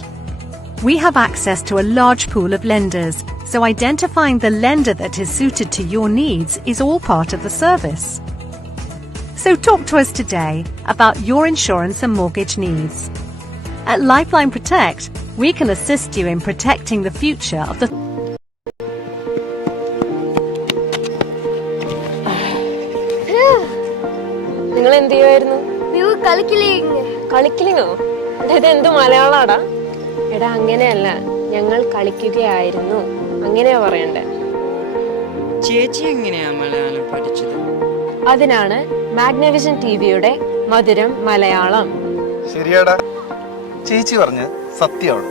We have access to a large pool of lenders, so identifying the lender that is suited to your needs is all part of the service. So talk to us today about your insurance and mortgage needs. At Lifeline Protect, we can assist you in protecting the future of the നിങ്ങൾ എന്ത് ചെയ്യുമായിരുന്നു? കളിക്കിലിങ്ങോ? ഇത് എന്ത് മലയാളാടാ? എടാ അങ്ങനെയല്ല, ഞങ്ങൾ കളിക്കുകയായിരുന്നു, അങ്ങനെയാ പറയണ്ടേ. ചേച്ചി എങ്ങനെയാ മലയാളം പഠിച്ചത്? അതിനാണ് മാഗ്നവിഷൻ ടിവിയുടെ മധുരം മലയാളം. ശരിയാടാ, ചേച്ചി പറഞ്ഞ് സത്യമാണ്.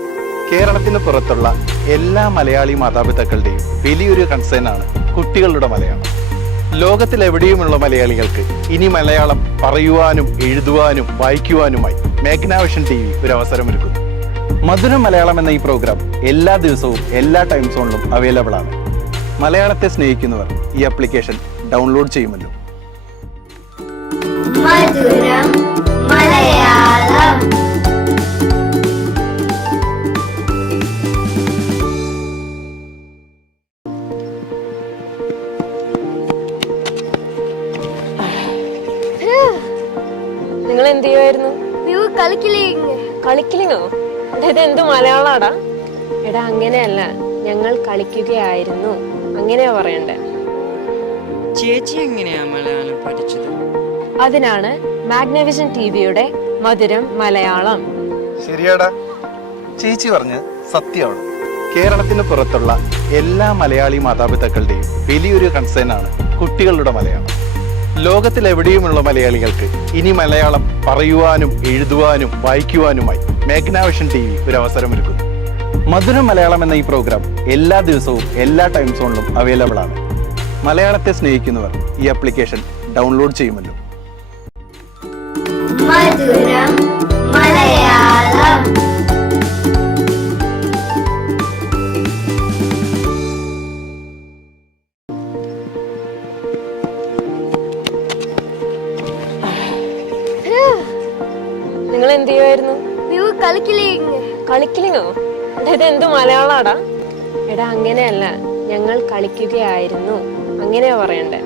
കേരളത്തിന് പുറത്തുള്ള എല്ലാ മലയാളി മാതാപിതാക്കളുടെയും വലിയൊരു കൺസേൺ ആണ് കുട്ടികളുടെ മലയാളം. ലോകത്തിലെവിടെയുമുള്ള മലയാളികൾക്ക് ഇനി മലയാളം പറയുവാനും എഴുതുവാനും വായിക്കുവാനുമായി മാഗ്നാവിഷൻ ടി വി ഒരു അവസരമൊരുക്കുന്നു. മധുരം മലയാളം എന്ന ഈ പ്രോഗ്രാം എല്ലാ ദിവസവും എല്ലാ ടൈം സോണിലും അവൈലബിൾ ആണ്. മലയാളത്തെ സ്നേഹിക്കുന്നവർ ഈ ആപ്ലിക്കേഷൻ ഡൗൺലോഡ് ചെയ്യുമല്ലോ. മധുരം മലയാളം. നിങ്ങൾ എന്ത് ചെയ്യുമായിരുന്നു? കളിക്കിലിങ്ങോ? ഇത് എന്ത് മലയാളാടാ? എടാ അങ്ങനെയല്ല, ഞങ്ങൾ കളിക്കുകയായിരുന്നു, അങ്ങനെയാ പറയണ്ടേ. ചേച്ചി എങ്ങനെയാ മലയാളം പഠിച്ചത്? അതിനാണ് മാഗ്നവിഷൻ ടിവിയുടെ മധുരം മലയാളം. ശരിയാടാ, ചേച്ചി പറഞ്ഞ് സത്യമാണ്. കേരളത്തിന് പുറത്തുള്ള എല്ലാ മലയാളി മാതാപിതാക്കളുടെയും വലിയൊരു കൺസേൺ ആണ് കുട്ടികളുടെ മലയാളം. ലോകത്തിലെവിടെയുമുള്ള മലയാളികൾക്ക് ഇനി മലയാളം പറയുവാനും എഴുതുവാനും വായിക്കുവാനുമായി മാഗ്നാവിഷൻ ടി വി ഒരു അവസരമൊരുക്കുന്നു. മധുരം മലയാളം എന്ന ഈ പ്രോഗ്രാം എല്ലാ ദിവസവും എല്ലാ ടൈം സോണിലും അവൈലബിൾ ആണ്. മലയാളത്തെ സ്നേഹിക്കുന്നവർ ഈ ആപ്ലിക്കേഷൻ ഡൗൺലോഡ് ചെയ്യുമല്ലോ. മധുരം മലയാളം. നിങ്ങൾ എന്ത് ചെയ്യുമായിരുന്നു? കളിക്കിലിങ്ങോ? ഇത് എന്ത് മലയാളാടാ? എടാ അങ്ങനെയല്ല, ഞങ്ങൾ കളിക്കുകയായിരുന്നു, അങ്ങനെയാ പറയണ്ടേ.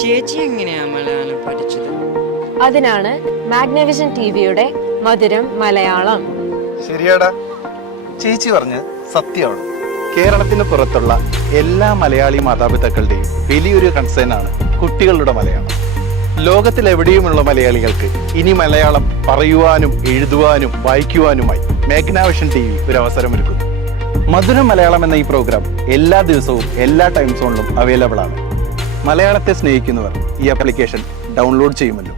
ചേച്ചി എങ്ങനെയാ മലയാളം പഠിച്ചത്? അതിനാണ് മാഗ്നവിഷൻ ടിവിയുടെ മധുരം മലയാളം. ശരിയാടാ, ചേച്ചി പറഞ്ഞ് സത്യമാണ്. കേരളത്തിന് പുറത്തുള്ള എല്ലാ മലയാളി മാതാപിതാക്കളുടെയും വലിയൊരു കൺസേൺ ആണ് കുട്ടികളുടെ മലയാളം. ലോകത്തിലെവിടെയുമുള്ള മലയാളികൾക്ക് ഇനി മലയാളം പറയുവാനും എഴുതുവാനും വായിക്കുവാനുമായി മാഗ്നാവിഷൻ ടി വി ഒരു അവസരമൊരുക്കുന്നു. മധുരം മലയാളം എന്ന ഈ പ്രോഗ്രാം എല്ലാ ദിവസവും എല്ലാ ടൈം സോണിലും അവൈലബിൾ ആണ്. മലയാളത്തെ സ്നേഹിക്കുന്നവർ ഈ ആപ്ലിക്കേഷൻ ഡൗൺലോഡ് ചെയ്യുമല്ലോ.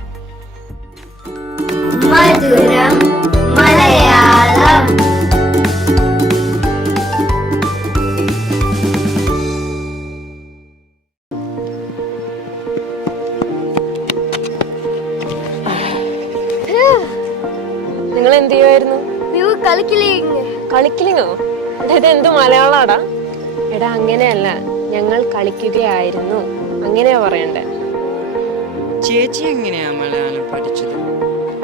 മധുരം മലയാളം. നിങ്ങൾ എന്ത് ചെയ്യുമായിരുന്നു? കളിക്കിലിങ്ങോ? ഇത് എന്ത് മലയാളാടാ? എടാ അങ്ങനെയല്ല, ഞങ്ങൾ കളിക്കുകയായിരുന്നു. അങ്ങനെയാ പറയണ്ടേ. ചേച്ചി എങ്ങനെയാ മലയാളം പഠിച്ചത്?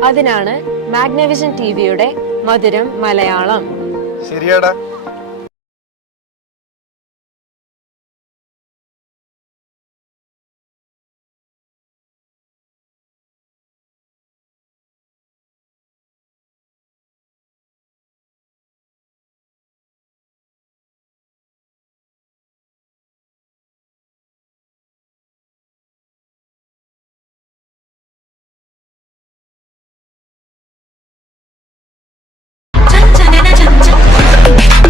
അതിനാണ് മാഗ്നവിഷൻ ടിവിയുടെ മധുരം Malayalam. ശരിയാടാ. Cha cha cha cha cha.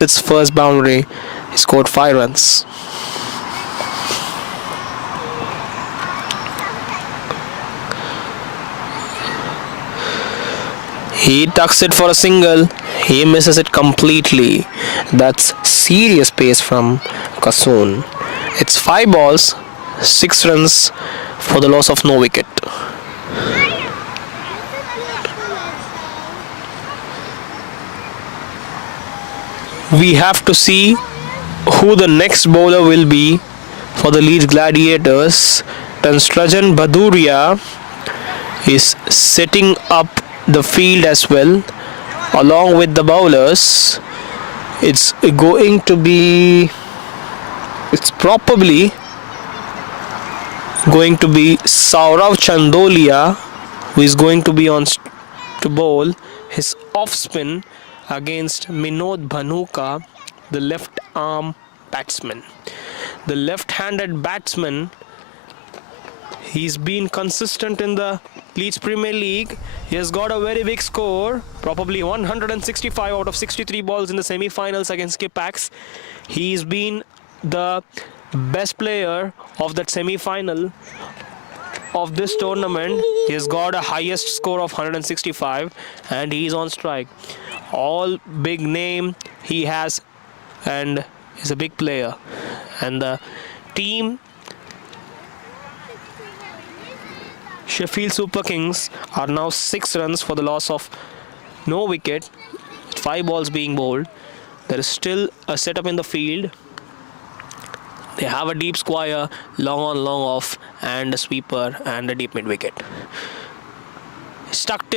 its first boundary. He scored 5 runs. He tucks it for a single. He misses it completely. That's serious pace from Kasoon. It's 5 balls, 6 runs for the loss of no wicket. We have to see who the next bowler will be for the Leeds Gladiators. Tanstrajan Bhaduria is setting up the field as well along with the bowlers. It's probably going to be Saurav Chandolia who is going to be on to bowl his off spin against Minod Banuka, the left arm batsman. The left-handed batsman, he's been consistent in the Leeds Premier League. He has got a very big score, probably 165 out of 63 balls in the semi-finals against Kipax. He's been the best player of that semi-final of this tournament. He has got a highest score of 165 and he is on strike. All big name he has and is a big player. And the team Sheffield Super Kings are now 6 runs for the loss of no wicket, 5 balls being bowled. There is still a setup in the field. They have a deep square, long on, long off, and a sweeper and a deep mid wicket. Tucked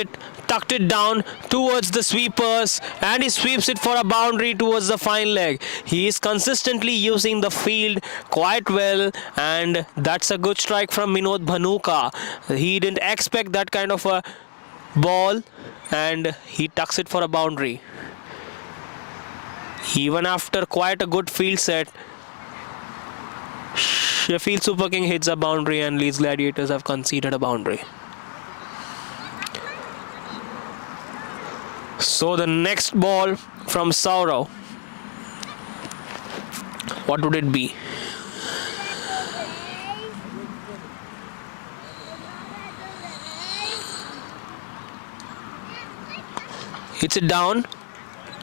it down towards the sweepers, and he sweeps it for a boundary towards the fine leg. He is consistently using the field quite well, and that's a good strike from Minod Bhanuka. He didn't expect that kind of a ball, and he tucks it for a boundary. Even after quite a good field set, Sheffield Super King hits a boundary and Leeds Gladiators have conceded a boundary. So the next ball from Saurav, what would it be? Hits it down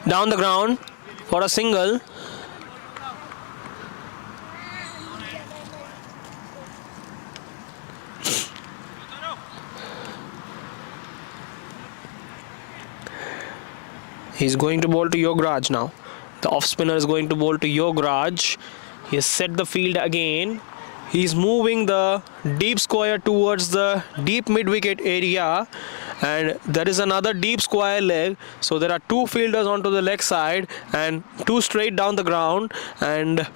the ground for a single. He's going to bowl to Yograj now. The off spinner is going to bowl to Yograj. He has set the field again. He's moving the deep square towards the deep mid wicket area, and there is another deep square leg. So there are 2 fielders onto the leg side and 2 straight down the ground, and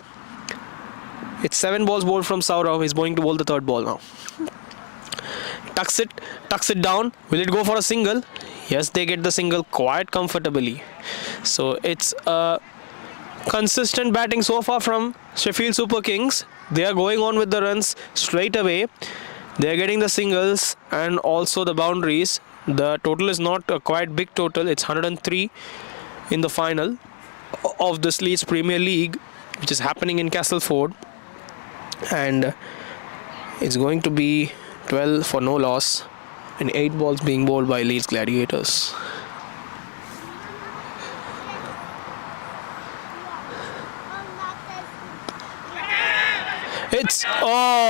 it's 7 balls bowled from Saurav. He's going to bowl the 3rd ball now. Tucks it down. Will it go for a single? Yes, they get the single quite comfortably. So it's a consistent batting so far from Sheffield Super Kings. They are going on with the runs straight away. They are getting the singles and also the boundaries. The total is not a quite big total. It's 103 in the final of this Leeds Premier League, which is happening in Castleford. And it's going to be 12 for no loss and 8 balls being bowled by Leeds Gladiators.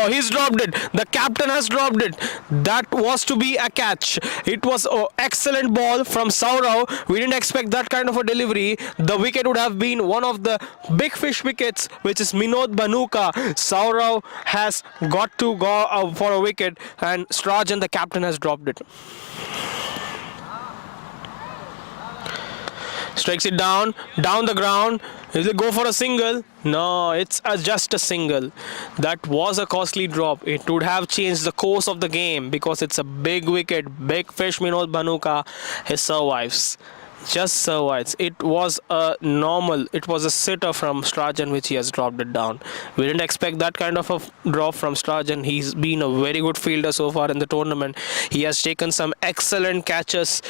He's dropped it. The captain has dropped it. That was to be a catch. It was an excellent ball from Saurav. We didn't expect that kind of a delivery. The wicket would have been one of the big fish wickets, which is Minod Banuka. Saurav has got to go for a wicket, and Strajan, the captain, has dropped it. Strikes it down the ground. Will it go for a single? No, it's just a single. That was a costly drop. It would have changed the course of the game because it's a big wicket, big fish. Minod Banuka, he survives. Just survives. It was a sitter from Strajan which he has dropped it down. We didn't expect that kind of a drop from Strajan. He's been a very good fielder so far in the tournament. He has taken some excellent catches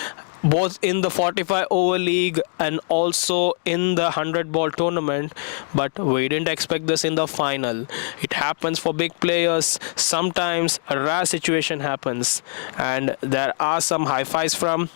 both in the 45 over league and also in the 100 ball tournament, but we didn't expect this in the final. It happens for big players. Sometimes a rare situation happens, and there are some high fives from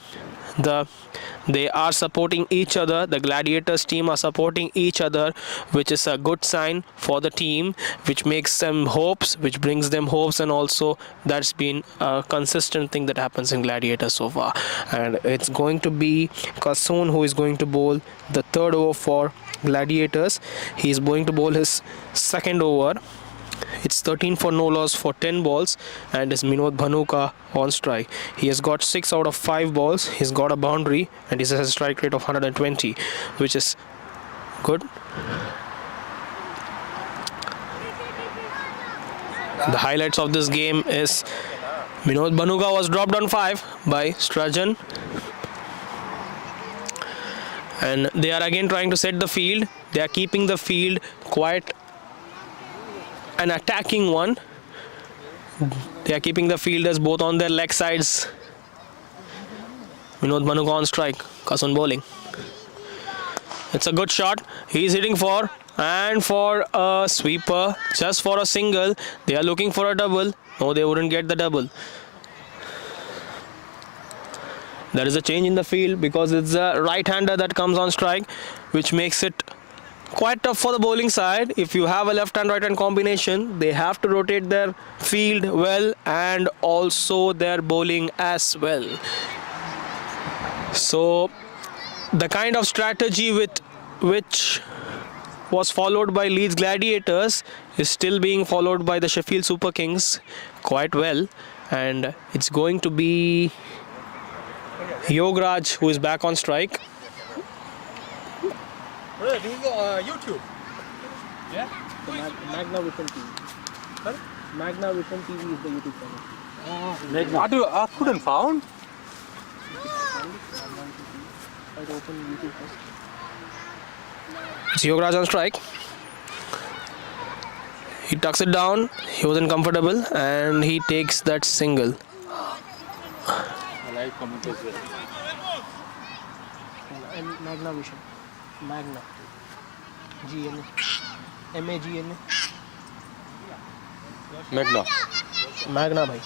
they are supporting each other. The Gladiators team are supporting each other, which is a good sign for the team, which makes them hopes, which brings them hopes, and also that's been a consistent thing that happens in Gladiators so far. And it's going to be Kassoon who is going to bowl the third over for Gladiators. He is going to bowl his second over. It's 13 for no loss for 10 balls, and is Minod Banuka on strike. He has got 6 out of 5 balls. He's got a boundary, and he has a strike rate of 120, which is good. The highlights of this game is Minod Banuka was dropped on 5 by Strajan, and they are again trying to set the field. They are keeping the field quite an attacking one. They are keeping the fielders both on their leg sides. Minod Banuka on strike. Kassoon bowling. It's a good shot. He's hitting for a sweeper, just for a single. They are looking for a double. No, they wouldn't get the double. There is a change in the field because it's a right-hander that comes on strike, which makes it quite tough for the bowling side. If you have a left hand right hand combination, they have to rotate their field well and also their bowling as well. So the kind of strategy which was followed by Leeds Gladiators is still being followed by the Sheffield Super Kings quite well, and it's going to be Yograj who is back on strike. This is YouTube. Yeah? Magnavision TV. Sorry? Magnavision TV is the YouTube channel. I couldn't found. I'd open YouTube first. It's Yograj on strike. He tucks it down. He wasn't comfortable, and he takes that single. Magnavision. Magna. GNA. MAGNA. Magna. Magna bhai.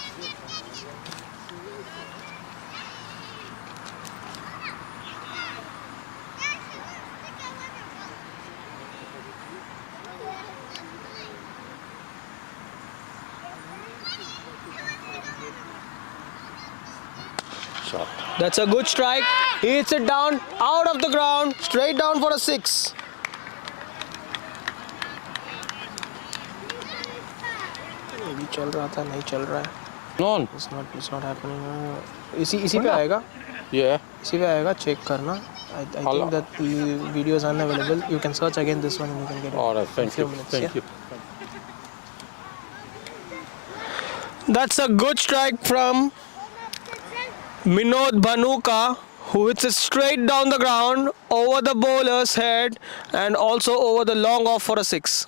That's a good strike. He hits it down, out of the ground, straight down for a 6. अभी चल रहा था नहीं चल रहा है. Non. It's not happening. इसी पे आएगा. Yeah. इसी पे आएगा. Check करना. I think that the video is unavailable. You can search again this one and you can get it. Alright, thank you. Minutes, Thank you. That's a good strike from Minod Banuka, who hits it straight down the ground, over the bowler's head, and also over the long off for a 6.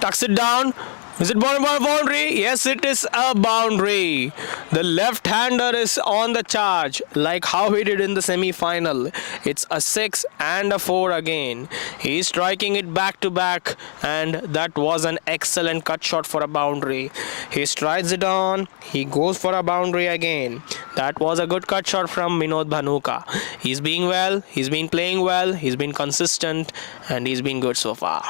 Tucks it down. Is it boundary? Yes, it is a boundary. The left-hander is on the charge, like how he did in the semi-final. It's a 6 and a 4 again. He's striking it back to back, and that was an excellent cut shot for a boundary. He strides it on. He goes for a boundary again. That was a good cut shot from Minod Banuka. He's being well. He's been playing well. He's been consistent, and he's been good so far.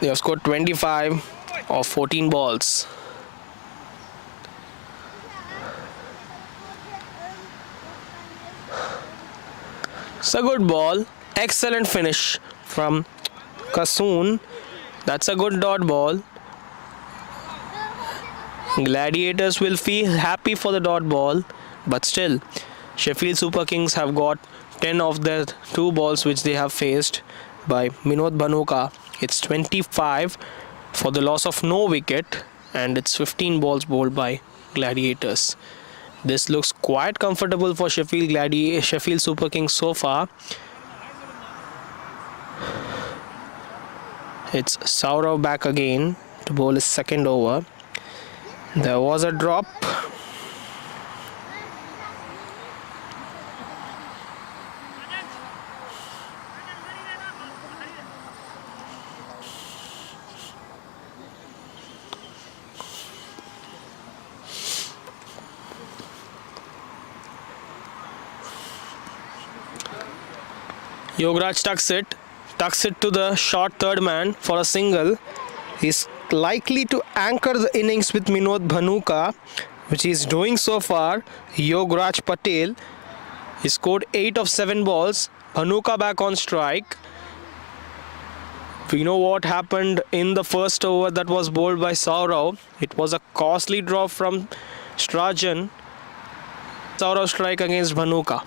They have scored 25 of 14 balls. It's a good ball. Excellent finish from Kassoon. That's a good dot ball. Gladiators will feel happy for the dot ball, but still, Sheffield Super Kings have got 10 of their 2 balls which they have faced by Minod Banuka. It's 25 for the loss of no wicket, and it's 15 balls bowled by Gladiators. This looks quite comfortable for Sheffield Super Kings so far. It's Saurav back again to bowl his second over. There was a drop. Yograj tucks it to the short third man for a single. He's likely to anchor the innings with Minod Banuka, which he's doing so far. Yograj Patel, he scored 8 of 7 balls. Banuka back on strike. We know what happened in the first over that was bowled by Saurav. It was a costly drop from Strajan. Saurav strike against Banuka.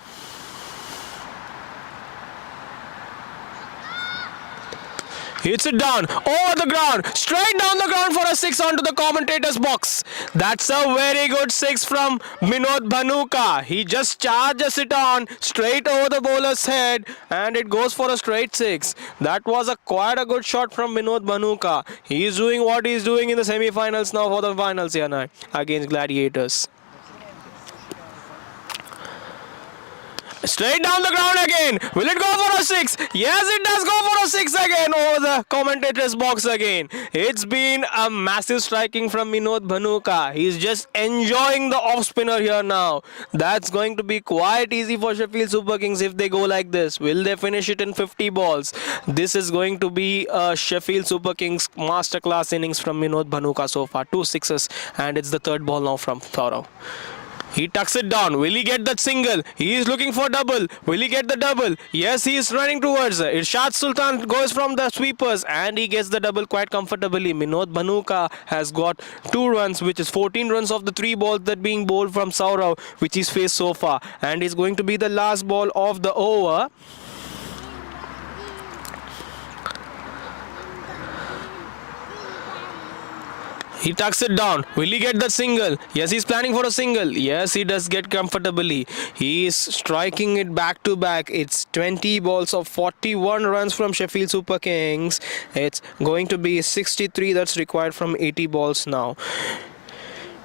Hits it down, over the ground, straight down the ground for a 6 onto the commentator's box. That's a very good 6 from Minod Banuka. He just charges it on, straight over the bowler's head, and it goes for a straight 6. That was quite a good shot from Minod Banuka. He is doing what he is doing in the semi-finals now for the finals here now against Gladiators. Straight down the ground again. Will it go for a 6? Yes, it does go for a 6 again over the commentator's box again. It's been a massive striking from Minod Banuka. He's just enjoying the off spinner here now. That's going to be quite easy for Sheffield Super Kings if they go like this. Will they finish it in 50 balls? This is going to be a Sheffield Super Kings masterclass innings from Minod Banuka so far. 2 sixes, and it's the third ball now from Saurav. He tucks it down. Will he get that single? He is looking for double. Will he get the double? Yes, he is running towards it. Irshad Sultan goes from the sweepers and he gets the double quite comfortably. Minod Banuka has got 2 runs, which is 14 runs of the 3 balls that being bowled from Saurav, which he's faced so far. And is going to be the last ball of the over. He tucks it down. Will he get that single? Yes, he's planning for a single. Yes, he does get comfortably. He is striking it back to back. It's 20 balls of 41 runs from Sheffield Super Kings. It's going to be 63 that's required from 80 balls now.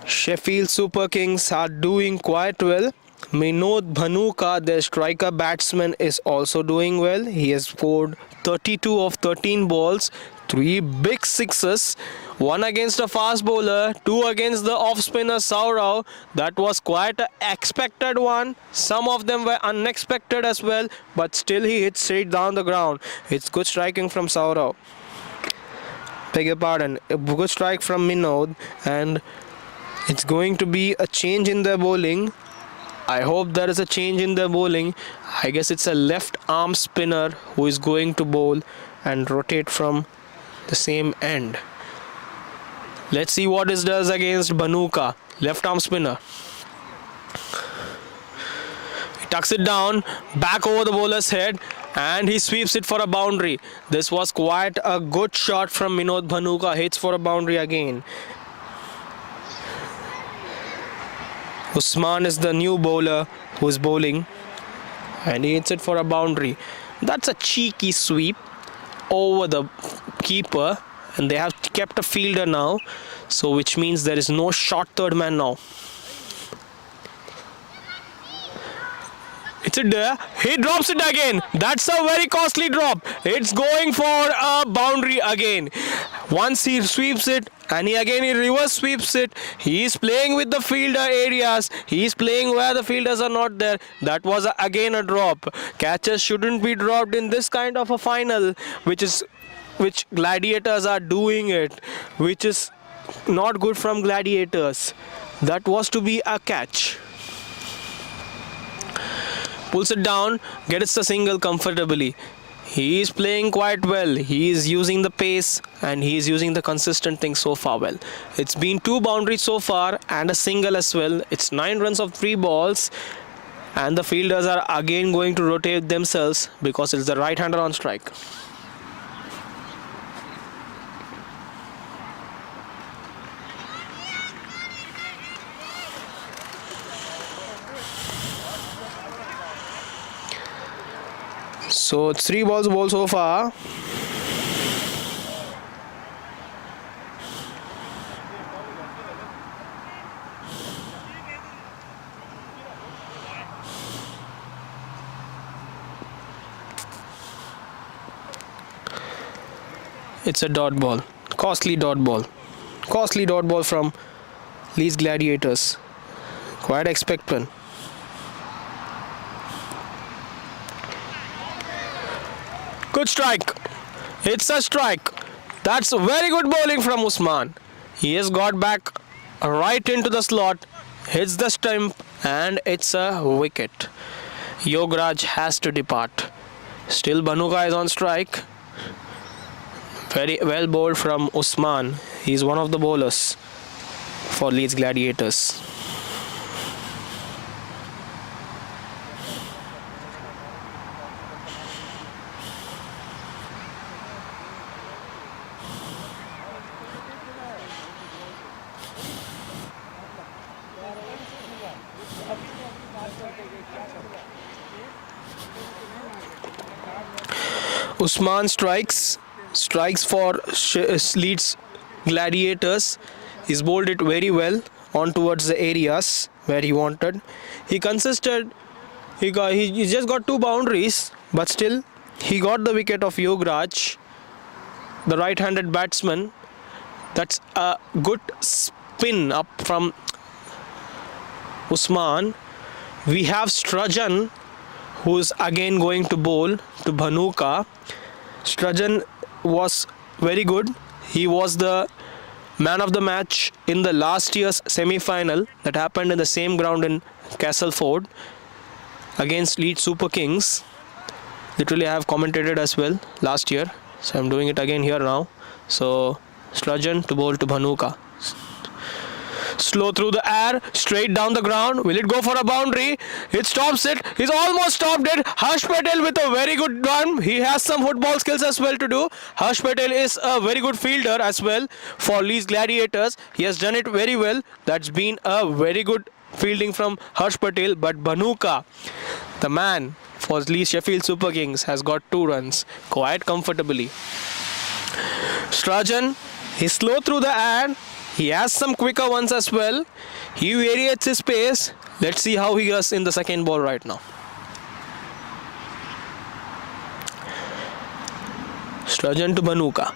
Sheffield Super Kings are doing quite well. Minod Banuka, their striker batsman, is also doing well. He has scored 32 of 13 balls, 3 big sixes, 1 against a fast bowler, 2 against the off spinner Saurav. That was quite an expected one. Some of them were unexpected as well, but still he hits straight down the ground. It's good striking from Saurav. Beg your pardon, a good strike from Minod, and it's going to be a change in their bowling. I hope there is a change in their bowling. I guess it's a left arm spinner who is going to bowl and rotate from the same end. Let's see what it does against Banuka. Left arm spinner. He tucks it down, back over the bowler's head, and he sweeps it for a boundary. This was quite a good shot from Minod Banuka. Hits for a boundary again. Usman is the new bowler who is bowling, and he hits it for a boundary. That's a cheeky sweep over the keeper, and they have kept a fielder now, so which means there is no short third man now. It's it there. He drops it again. That's a very costly drop. It's going for a boundary again. Once he sweeps it, and he reverse sweeps it. He is playing with the fielder areas. He is playing where the fielders are not there. That was again a drop. Catches shouldn't be dropped in this kind of a final, which Gladiators are doing it, which is not good from Gladiators. That was to be a catch. Pulls it down, gets the single comfortably. He is playing quite well. He is using the pace and he is using the consistent thing so far well. It's been 2 boundaries so far and a single as well. It's 9 runs of 3 balls. And the fielders are again going to rotate themselves because it's the right-hander on strike. So it's 3 balls bowled so far. It's a dot ball. Costly dot ball. Costly dot ball from Leeds Gladiators. Quite expectant. Good strike. It's a strike. That's very good bowling from Usman. He has got back right into the slot, hits the stump, and it's a wicket. Yograj has to depart. Still Banuka is on strike. Very well bowled from Usman. He's one of the bowlers for Leeds Gladiators. Usman strikes for Leeds Gladiators. He's bowled it very well on towards the areas where he wanted. He consisted. He just got 2 boundaries, but still he got the wicket of Yograj, the right-handed batsman. That's a good spin up from Usman. We have Strajan, who's again going to bowl to Banuka. Strajan was very good. He was the man of the match in the last year's semi-final that happened in the same ground in Castleford against Leeds Super Kings. Literally, I have commentated as well last year, so I'm doing it again here now. So Strajan to bowl to Banuka. Slow through the air, straight down the ground. Will it go for a boundary? It stops it. He's almost stopped it. Harsh Patel with a very good run. He has some football skills as well to do. Harsh Patel is a very good fielder as well for Leeds Gladiators. He has done it very well. That's been a very good fielding from Harsh Patel. But Banuka, the man for Leeds Sheffield Super Kings, has got 2 runs quite comfortably. Strajan, he's slow through the air. He has some quicker ones as well. He variates his pace. Let's see how he does in the second ball right now. Strajan to Banuka.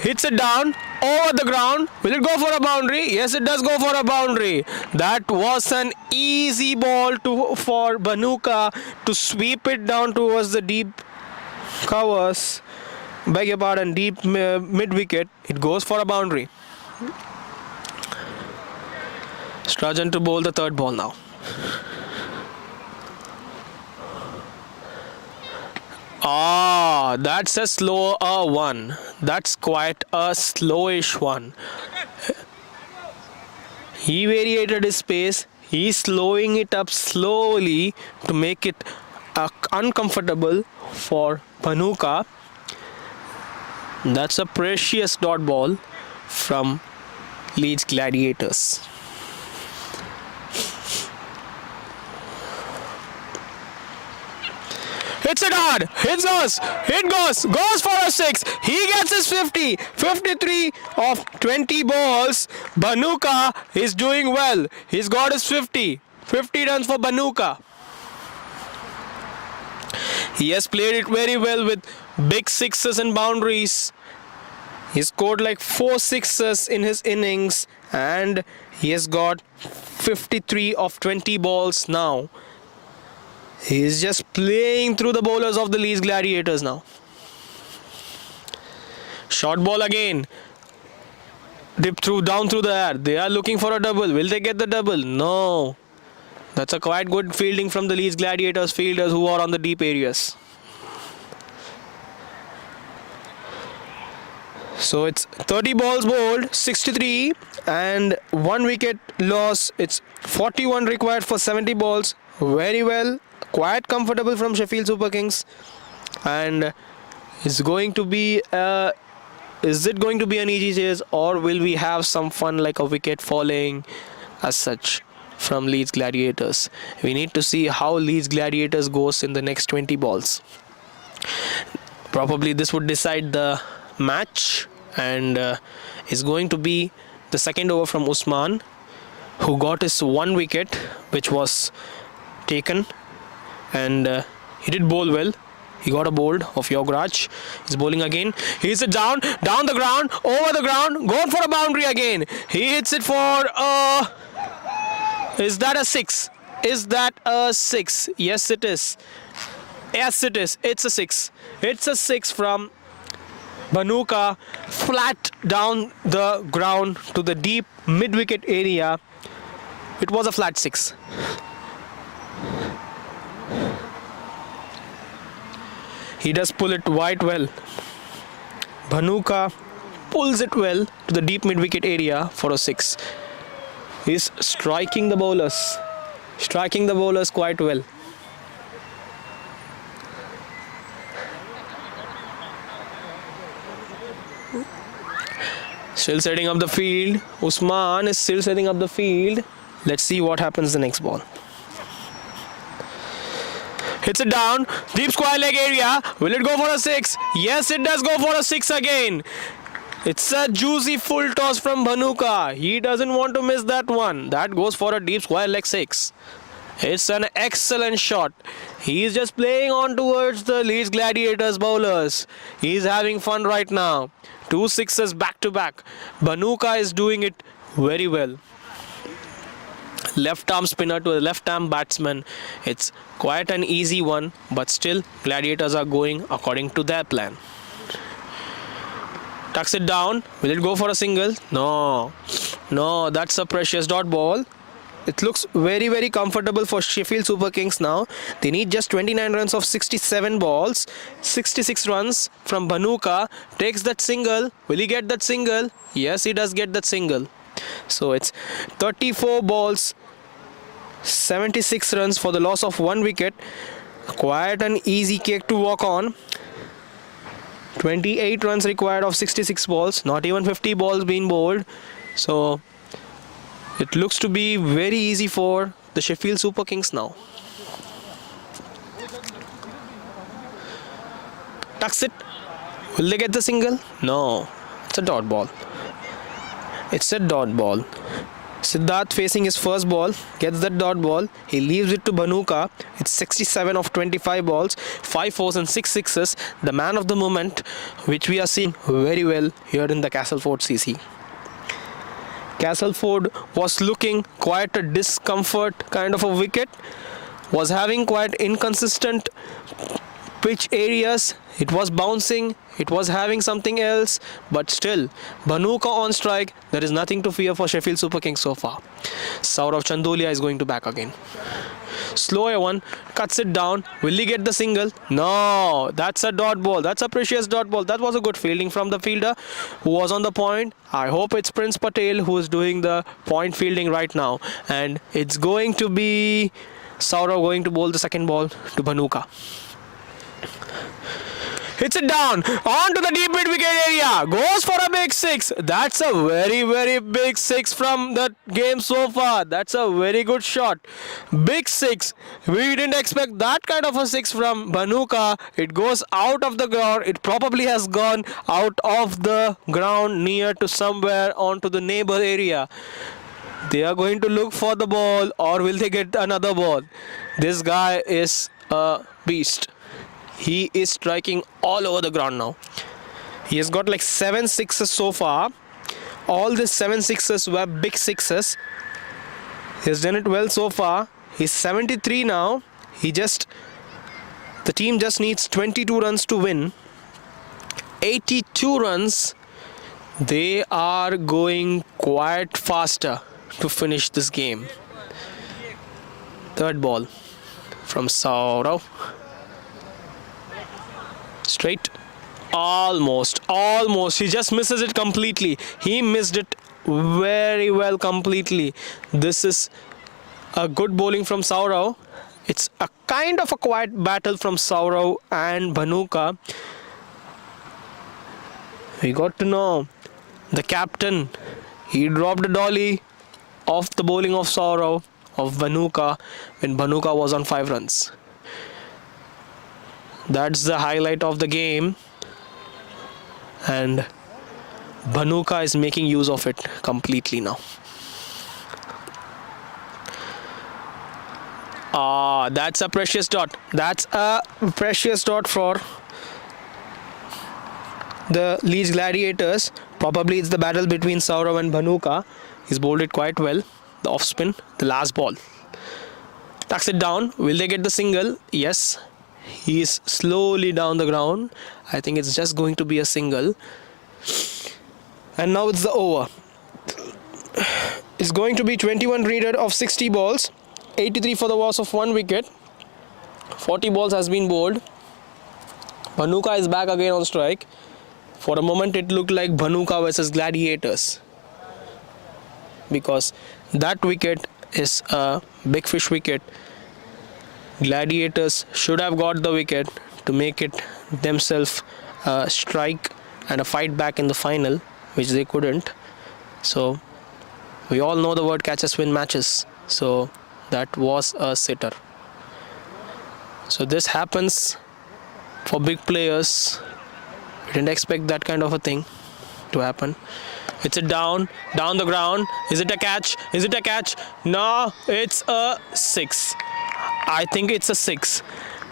Hits it down over the ground. Will it go for a boundary? Yes, it does go for a boundary. That was an easy ball for Banuka to sweep it down towards the deep covers. Beg your pardon, deep mid-wicket. It goes for a boundary. Strajan to bowl the third ball now. That's a slower one. That's quite a slowish one. He variated his pace. He's slowing it up slowly to make it uncomfortable for Banuka. That's a precious dot ball from Leeds Gladiators. Hits it hard. Goes for a 6. He gets his 50. 53 of 20 balls. Banuka is doing well. He's got his 50. 50 runs for Banuka. He has played it very well with big 6s and boundaries. He scored like 4 6s in his innings, and he has got 53 of 20 balls now. He is just playing through the bowlers of the Leeds Gladiators now. Short ball again. Down through the air. They are looking for a double. Will they get the double? No. That's a quite good fielding from the Leeds Gladiators fielders who are on the deep areas. So it's 30 balls bowled, 63, and 1 wicket loss. It's 41 required for 70 balls. Very well, quite comfortable from Sheffield Super Kings. And it's going to be is it going to be an easy chase, or will we have some fun like a wicket falling as such from Leeds Gladiators? We need to see how Leeds Gladiators goes in the next 20 balls. Probably this would decide the match, and is going to be the second over from Usman, who got his 1 wicket which was taken, and he did bowl well. He got a bowled of Yograj. He's bowling again. He hits it down the ground, over the ground, going for a boundary again. He hits it for is that a 6? Is that a 6? Yes, it is. Yes, it is. It's a 6. It's a 6 from Banuka, flat down the ground to the deep mid-wicket area. It was a flat 6. He does pull it quite well. Banuka pulls it well to the deep mid-wicket area for a 6. He's striking the bowlers quite well. Still setting up the field. Usman is still setting up the field. Let's see what happens the next ball. Hits it down, deep square leg area. Will it go for a 6? Yes, it does go for a 6 again. It's a juicy full toss from Banuka. He doesn't want to miss that one. That goes for a deep square leg 6. It's an excellent shot. He's just playing on towards the Leeds Gladiators bowlers. He's having fun right now. 2 sixes back to back. Banuka is doing it very well. Left arm spinner to a left arm batsman. It's quite an easy one, but still Gladiators are going according to their plan. Tucks it down. Will it go for a single? No, that's a precious dot ball. It looks very, very comfortable for Sheffield Super Kings now. They need just 29 runs of 67 balls. 66 runs from Banuka. Takes that single. Will he get that single? Yes, he does get that single. So it's 34 balls, 76 runs for the loss of 1 wicket. Quite an easy cake to walk on. 28 runs required of 66 balls. Not even 50 balls being bowled. So it looks to be very easy for the Sheffield Super Kings now. Tucks it. Will they get the single? No. It's a dot ball. It's a dot ball. Siddharth facing his first ball, gets that dot ball. He leaves it to Banuka. It's 67 of 25 balls, 5 fours and 6 sixes. The man of the moment, which we are seeing very well here in the Castleford CC. Castleford was looking quite a discomfort kind of a wicket. Was having quite inconsistent pitch areas. It was bouncing, it was having something else, but still Banuka on strike. There is nothing to fear for Sheffield Super Kings so far. Saurav Chandolia is going to back again. Slower one, cuts it down. Will he get the single? No, that's a dot ball. That's a precious dot ball. That was a good fielding from the fielder who was on the point. I hope it's Prince Patel who is doing the point fielding right now, and it's going to be Saurav going to bowl the second ball to Banuka. Hits it down onto the deep mid-wicket area. Goes for a big 6. That's a very, very big 6 from the game so far. That's a very good shot. Big 6. We didn't expect that kind of a 6 from Banuka. It goes out of the ground. It probably has gone out of the ground near to somewhere onto the neighbor area. They are going to look for the ball, or will they get another ball? This guy is a beast. He is striking all over the ground now. He has got like 7 sixes so far. All the 7 sixes were big 6s. He has done it well so far. He's 73 now. The team just needs 22 runs to win. 82 runs. They are going quite faster to finish this game. Third ball from Saurav. Straight, Almost. He just misses it completely. He missed it very well completely. This is a good bowling from Saurav. It's a kind of a quiet battle from Saurav and Banuka. We got to know the captain. He dropped a dolly off the bowling of Saurav, of Banuka, when Banuka was on 5 runs. That's the highlight of the game, and Banuka is making use of it completely now. That's a precious dot. That's a precious dot for the Leeds Gladiators. Probably it's the battle between Saurav and Banuka. He's bowled it quite well. The off spin, the last ball. Tucks it down. Will they get the single? Yes. He is slowly down the ground. I think it's just going to be a single. And now it's the over. It's going to be 21 needed of 60 balls. 83 for the loss of 1 wicket. 40 balls has been bowled. Banuka is back again on strike. For a moment it looked like Banuka versus Gladiators, because that wicket is a big fish wicket. Gladiators should have got the wicket to make it themselves a strike and a fight back in the final, which they couldn't. So we all know the word catches win matches. So that was a sitter. So this happens for big players. We didn't expect that kind of a thing to happen. It's a down the ground. Is it a catch? Is it a catch? No, it's a 6. I think it's a 6.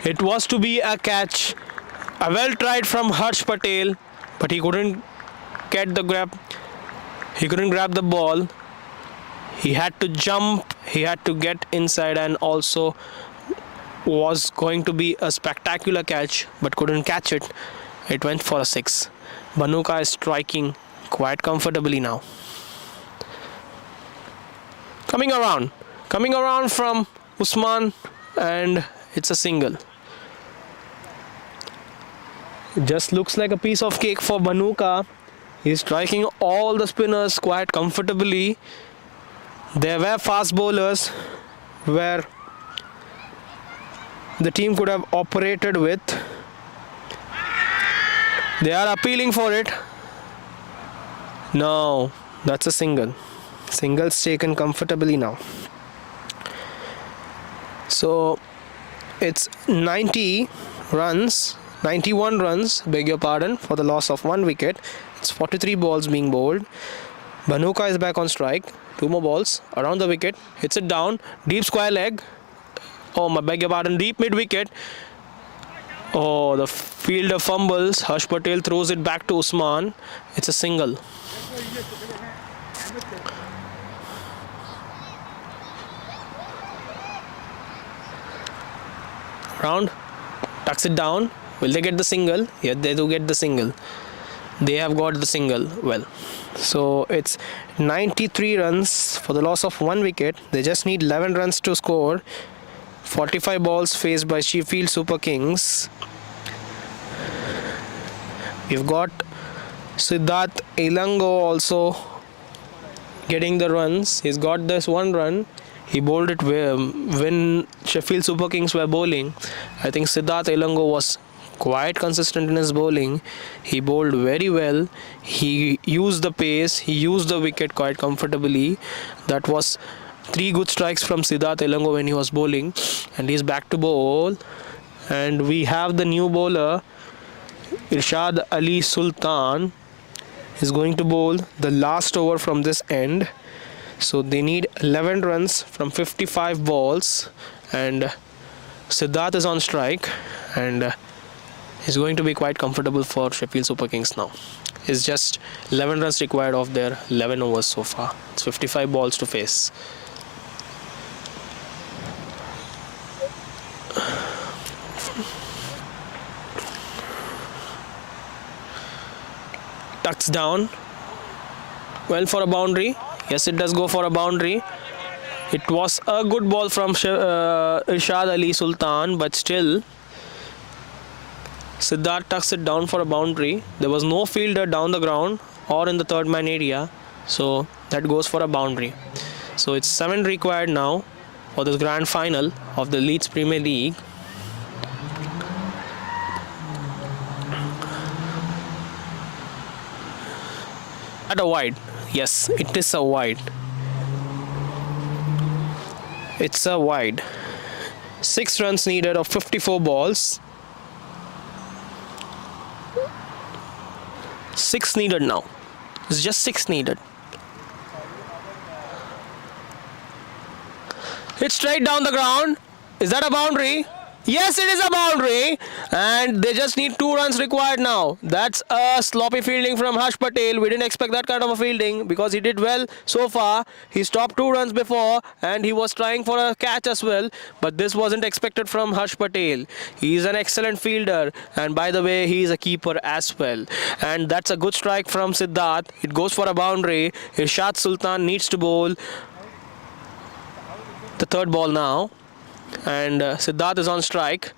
It was to be a catch. A well tried from Harsh Patel, but he couldn't get the grab. He couldn't grab the ball. He had to jump. He had to get inside, and also was going to be a spectacular catch, but couldn't catch it. It went for a 6. Banuka is striking quite comfortably now. Coming around from Usman, and it's a single. It just looks like a piece of cake for Banuka. He's striking all the spinners quite comfortably. There were fast bowlers where the team could have operated with. They are appealing for it. No, that's a single. Singles taken comfortably now. So it's 91 runs, beg your pardon, for the loss of 1 wicket. It's 43 balls being bowled. Banuka is back on strike. 2 more balls around the wicket. Hits it down. Deep square leg. Oh, my beg your pardon, deep mid wicket. Oh, the fielder fumbles. Harsh Patel throws it back to Usman. It's a single. Round, tucks it down. Will they get the single? Yeah, they do get the single. They have got the single. Well, so it's 93 runs for the loss of 1 wicket. They just need 11 runs to score. 45 balls faced by Sheffield Super Kings. We've got Siddharth Elango also getting the runs. He's got this 1 run. He bowled it when Sheffield Super Kings were bowling. I think Siddharth Elango was quite consistent in his bowling. He bowled very well. He used the pace. He used the wicket quite comfortably. That was 3 good strikes from Siddharth Elango when he was bowling, and he's back to bowl. And we have the new bowler Irshad Ali Sultan. He's going to bowl the last over from this end. So they need 11 runs from 55 balls, and Siddharth is on strike, and he's going to be quite comfortable for Sheffield Super Kings now. It's just 11 runs required of their 11 overs so far. It's 55 balls to face. Tucks down. Well, for a boundary. Yes, it does go for a boundary. It was a good ball from Irshad Ali Sultan, but still Siddharth tucks it down for a boundary. There was no fielder down the ground or in the third man area, so that goes for a boundary. So it's 7 required now for this grand final of the Leeds Premier League. At a wide. Yes, it is a wide. It's a wide. 6 runs needed of 54 balls. 6 needed now. It's just 6 needed. It's straight down the ground. Is that a boundary? Yes, it is a boundary. And they just need 2 runs required now. That's a sloppy fielding from Harsh Patel. We didn't expect that kind of a fielding because he did well so far. He stopped 2 runs before and he was trying for a catch as well. But this wasn't expected from Harsh Patel. He is an excellent fielder. And by the way, he is a keeper as well. And that's a good strike from Siddharth. It goes for a boundary. Irshad Sultan needs to bowl the third ball now. And Siddharth is on strike.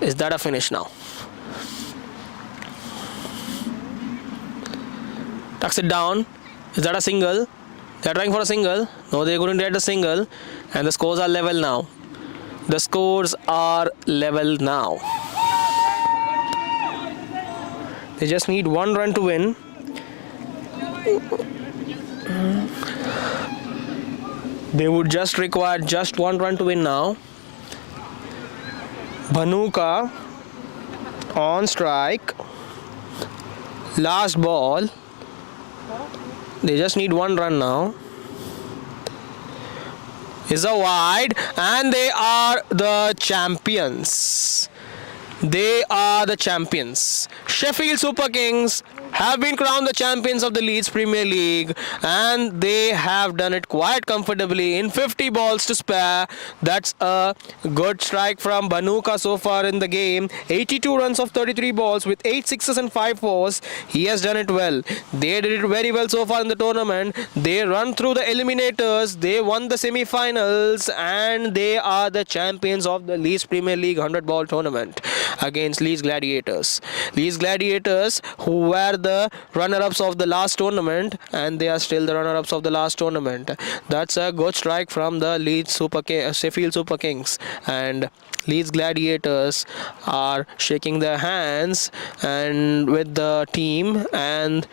Is that a finish now? Tucks it down. Is that a single? They're trying for a single. No, they couldn't get the single. And the scores are level now. The scores are level now. They just need 1 run to win. They would just require just 1 run to win now. Banuka on strike. Last ball. They just need 1 run now. Is a wide and they are the champions. They are the champions. Sheffield Super Kings have been crowned the champions of the Leeds Premier League and they have done it quite comfortably in 50 balls to spare. That's a good strike from Banuka so far in the game. 82 runs of 33 balls with 8 sixes and 5 fours. He has done it well. They did it very well so far in the tournament. They run through the eliminators. They won the semi-finals and they are the champions of the Leeds Premier League 100 ball tournament against Leeds Gladiators. Leeds Gladiators, who were the runner-ups of the last tournament, and they are still the runner-ups of the last tournament. That's a good strike from the Sheffield Super Kings, and Leeds Gladiators are shaking their hands and with the team, and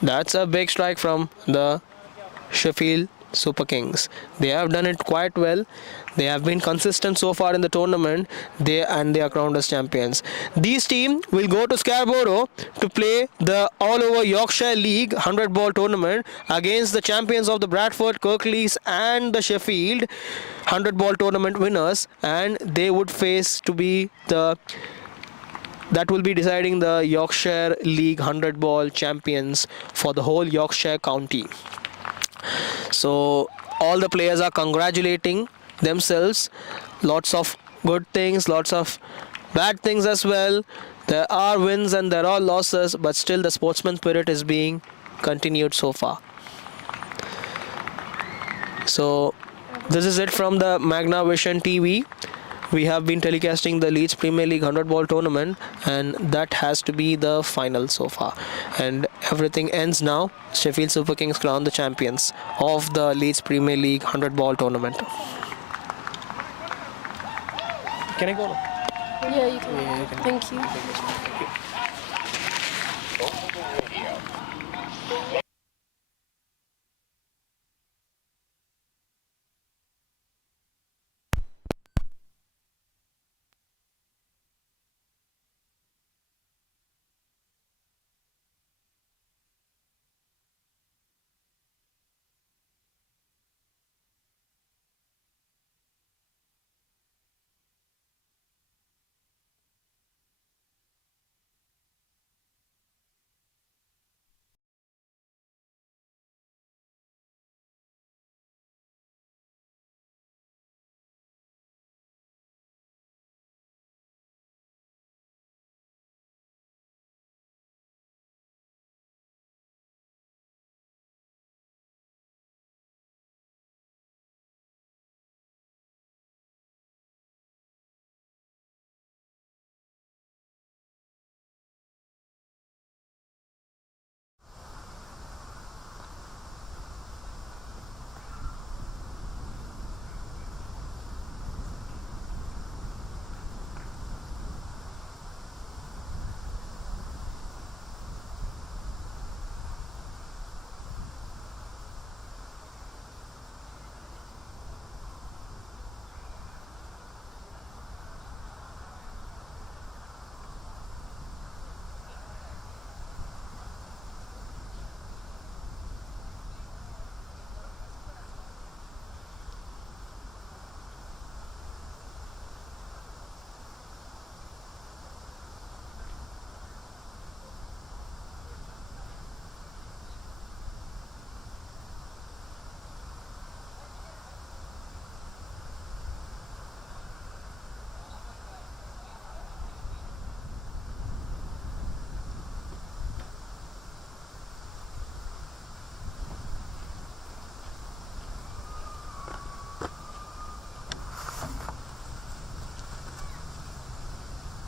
that's a big strike from the Sheffield Super Kings. They have done it quite well. They have been consistent so far in the tournament. They are crowned as champions. These team will go to Scarborough to play the all over Yorkshire League 100 ball tournament against the champions of the Bradford, Kirklees and the Sheffield 100 ball tournament winners, and they would face to be the that will be deciding the Yorkshire League 100 ball champions for the whole Yorkshire county. So all the players are congratulating themselves. Lots of good things, lots of bad things as well. There are wins and there are losses, but still the sportsman spirit is being continued so far. So this is it from the Magnavision TV. We have been telecasting the Leeds Premier League 100 ball tournament, and that has to be the final so far. And everything ends now. Sheffield Super Kings crown the champions of the Leeds Premier League 100 ball tournament. Can I go now? Yeah, you can. Yeah, you can. Thank you. Thank you.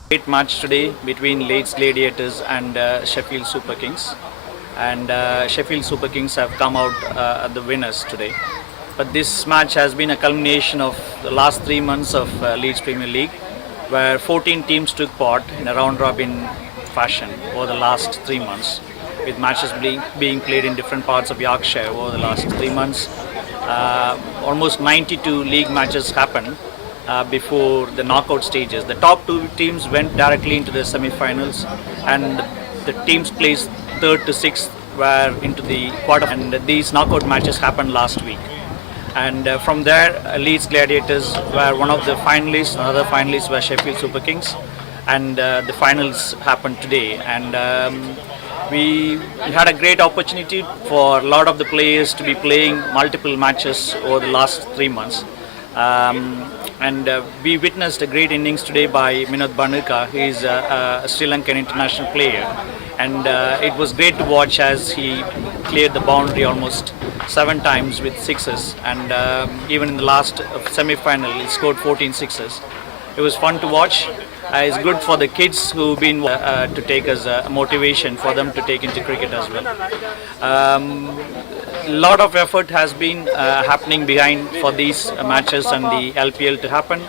Great match today between Leeds Gladiators and Sheffield Super Kings. And Sheffield Super Kings have come out the winners today. But this match has been a culmination of the last 3 months of Leeds Premier League, where 14 teams took part in a round-robin fashion over the last 3 months, with matches being played in different parts of Yorkshire over the last 3 months. Almost 92 league matches happened before the knockout stages. The top 2 teams went directly into the semi-finals, and the teams placed 3rd to 6th were into the quarter. And these knockout matches happened last week. And from there, Leeds Gladiators were one of the finalists. Another finalists were Sheffield Super Kings, and the finals happened today. And we had a great opportunity for a lot of the players to be playing multiple matches over the last 3 months. And we witnessed a great innings today by Banuka. He is a Sri Lankan international player, and it was great to watch as he cleared the boundary almost 7 times with sixes, and even in the last semi-final he scored 14 sixes. It was fun to watch. It's good for the kids who've been to take as a motivation for them to take into cricket as well. A lot of effort has been happening behind for these matches and the LPL to happen,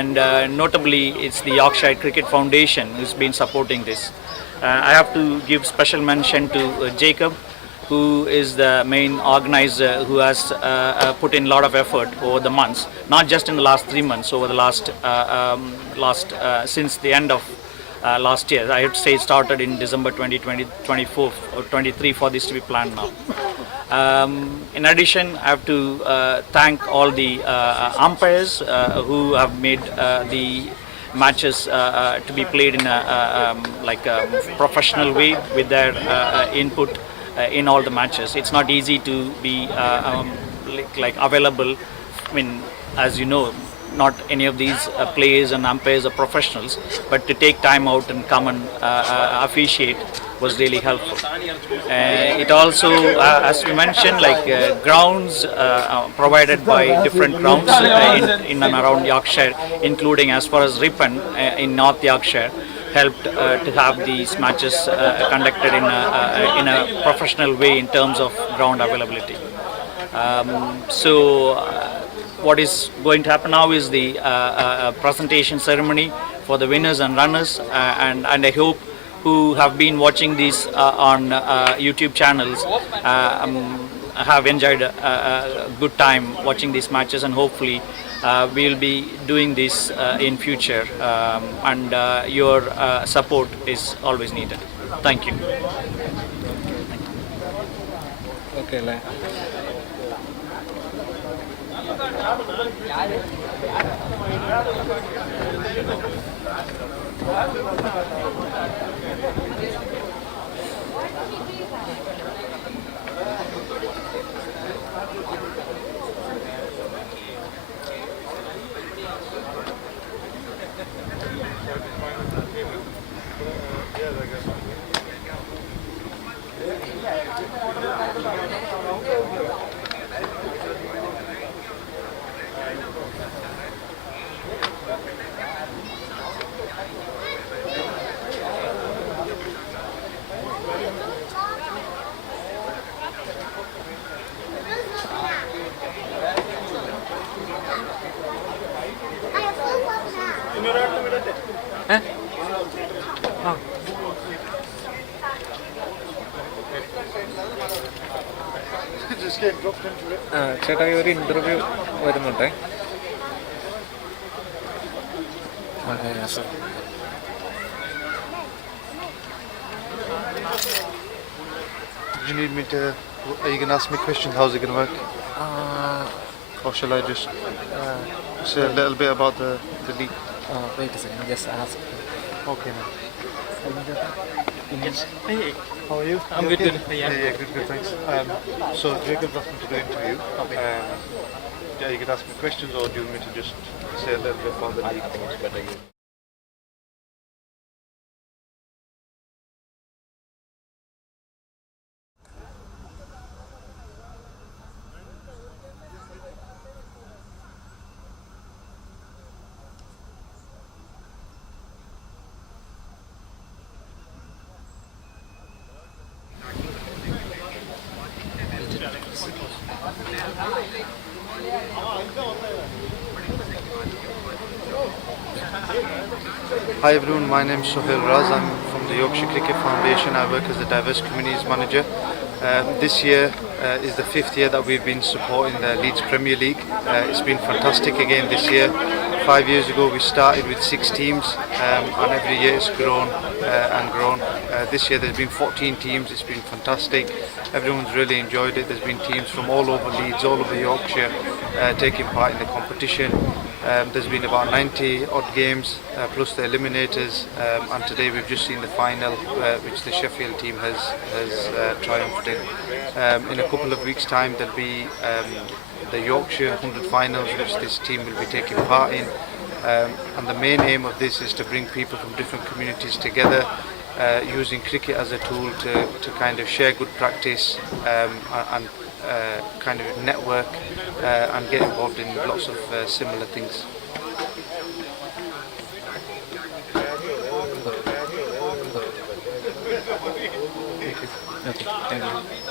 and notably it's the Yorkshire Cricket Foundation who's been supporting this. I have to give special mention to Jacob, who is the main organizer, who has put in a lot of effort over the months, not just in the last 3 months, over the last since the end of last year. I have to say it started in December 2020, 24 or 23 for this to be planned now. In addition, I have to thank all the umpires who have made the matches to be played in a professional way with their input in all the matches. It's not easy to be available. I mean, as you know, not any of these players and umpires are professionals, but to take time out and come and officiate was really helpful. It also, as we mentioned, grounds provided by different grounds in and around Yorkshire, including as far as Ripon in North Yorkshire, helped to have these matches conducted in a professional way in terms of ground availability. What is going to happen now is the presentation ceremony for the winners and runners, and I hope who have been watching these on YouTube channels have enjoyed a good time watching these matches, and hopefully we'll be doing this in future, and your support is always needed. Thank you. Okay, ചേട്ടാ ഒരു interview വരുന്നുണ്ടേ. You need me to? Are you going to ask me questions? How's it going to work? Or shall I just say a little bit about the league? Wait a second, just ask. Okay, now. Hey, How are you? I'm You good, okay? good. Yeah. Good, thanks. So Jacob asked me to do an interview. You can ask me questions, or do you want me to just say a little bit about the league? Hi everyone, my name is Sohail Raz. I'm from the Yorkshire Cricket Foundation. I work as a diverse communities manager. This year is the 5th year that we've been supporting the Leeds Premier League. It's been fantastic again this year. 5 years ago we started with 6 teams and every year it's grown and grown. This year there's been 14 teams. It's been fantastic. Everyone's really enjoyed it. There's been teams from all over Leeds, all over Yorkshire taking part in the competition. There's been about 90 odd games plus the eliminators, and today we've just seen the final which the Sheffield team has triumphed in. In a couple of weeks time there'll be the Yorkshire 100 finals which this team will be taking part in, and the main aim of this is to bring people from different communities together using cricket as a tool to kind of share good practice and kind of network and get involved in lots of similar things. Okay, thank you.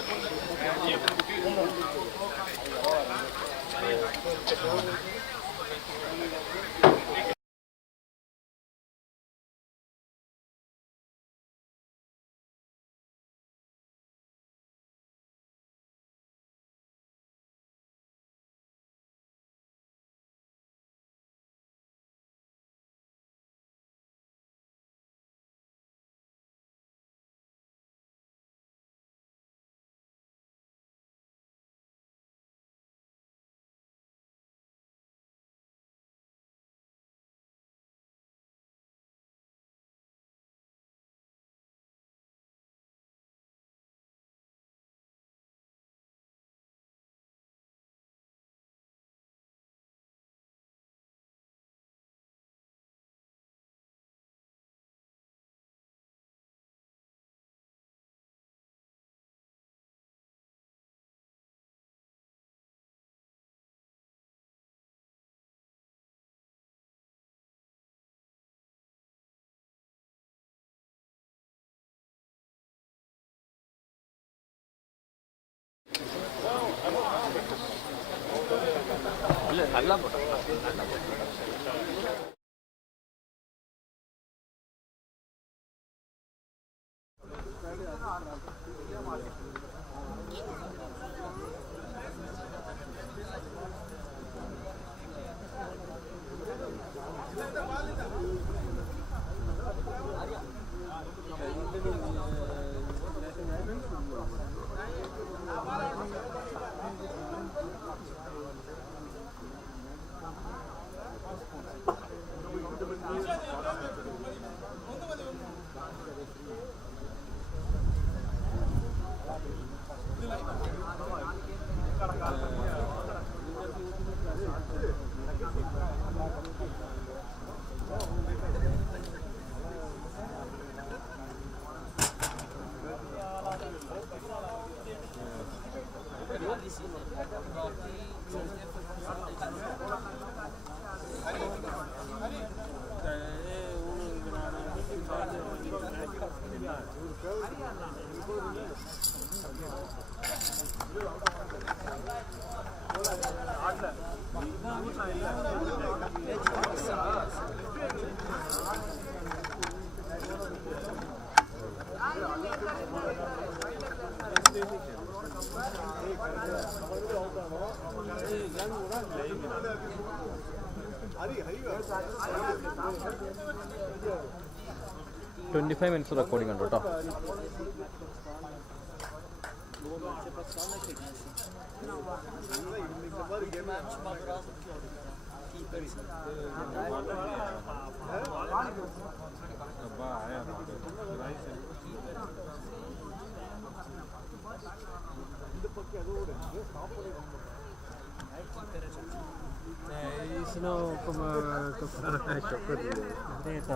$25 minutes recording ഉണ്ട് കേട്ടോ.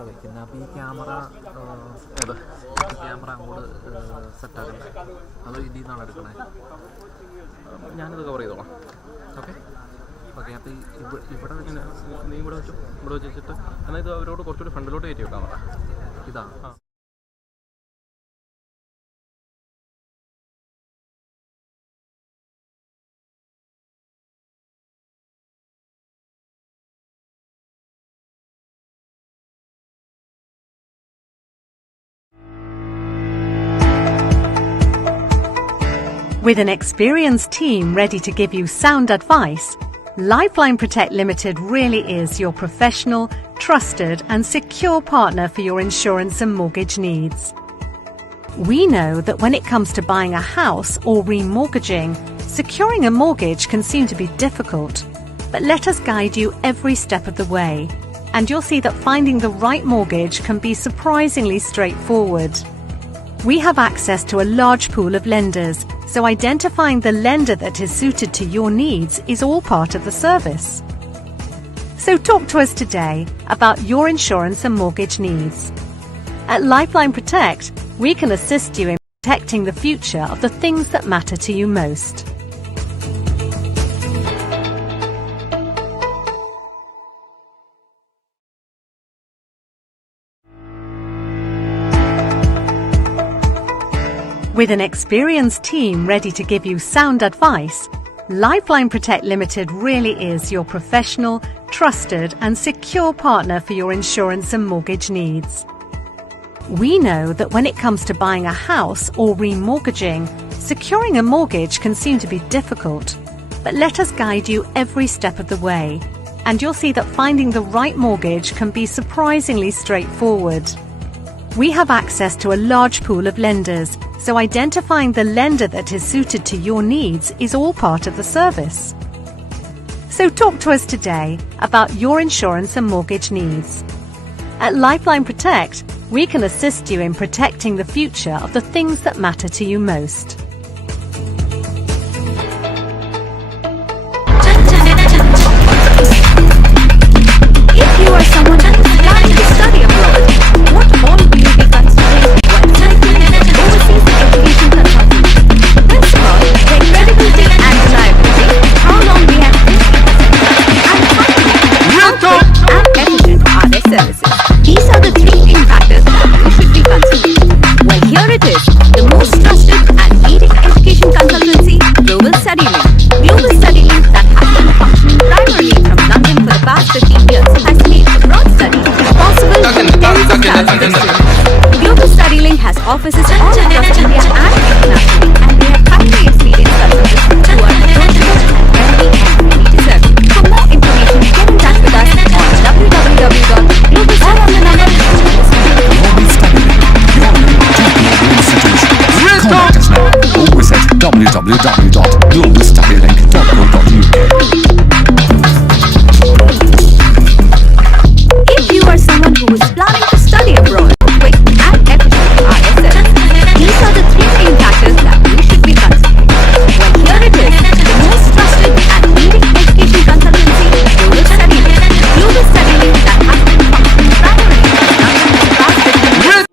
വയ്ക്കുന്നത് അപ്പോൾ ഈ camera camera അങ്ങോട്ട് സെറ്റാക്കണ്ടേ അത് ഇതിൽ നിന്നാണ് എടുക്കണേ. ഞാനിത് കവർ ചെയ്തോളാം. Okay okay. അപ്പോൾ ഇവിടെ വെച്ച് നീ ഇവിടെ വെച്ചിട്ട് എന്നാൽ ഇത് അവരോട് കുറച്ചുകൂടി ഫ്രണ്ടിലോട്ട് കയറ്റി വെക്കാം. ഇതാ With an experienced team ready to give you sound advice, Lifeline Protect Limited really is your professional, trusted and secure partner for your insurance and mortgage needs. We know that when it comes to buying a house or remortgaging, securing a mortgage can seem to be difficult. But let us guide you every step of the way, and you'll see that finding the right mortgage can be surprisingly straightforward. We have access to a large pool of lenders, so identifying the lender that is suited to your needs is all part of the service. So talk to us today about your insurance and mortgage needs. At Lifeline Protect, we can assist you in protecting the future of the things that matter to you most. With an experienced team ready to give you sound advice, Lifeline Protect Limited really is your professional, trusted and secure partner for your insurance and mortgage needs. We know that when it comes to buying a house or remortgaging, securing a mortgage can seem to be difficult. But let us guide you every step of the way, and you'll see that finding the right mortgage can be surprisingly straightforward. We have access to a large pool of lenders, so identifying the lender that is suited to your needs is all part of the service. So talk to us today about your insurance and mortgage needs. At Lifeline Protect, we can assist you in protecting the future of the things that matter to you most. If you are someone who is planning to study abroad, what all will you be considering when selecting an overseas education consultant? First of all, their credibility and reliability, how long they have been in the sector, and finally, how quick and efficient are their services. These are the three key factors that you should be considering. Well, here it is, the most trusted and leading education consultancy, Global StudyLink. Global StudyLink that has been functioning primarily from London for the past 15 years has made abroad study possible from tens of thousands of students. Global StudyLink has offices all across India and internationally, and they have highly experienced consultants who are approachable and friendly and ready to serve. For more information, get in touch with us on www.global or on the number Contact us now. Always at www.globalstudylink.co.uk. If you are someone who is planning to study abroad, quick and efficient are their services. These are the three main factors that you should be considering. Well, here it is, the most trusted and leading education consultancy, Global StudyLink. Global StudyLink that has been functioning primarily from London for the past 15 years.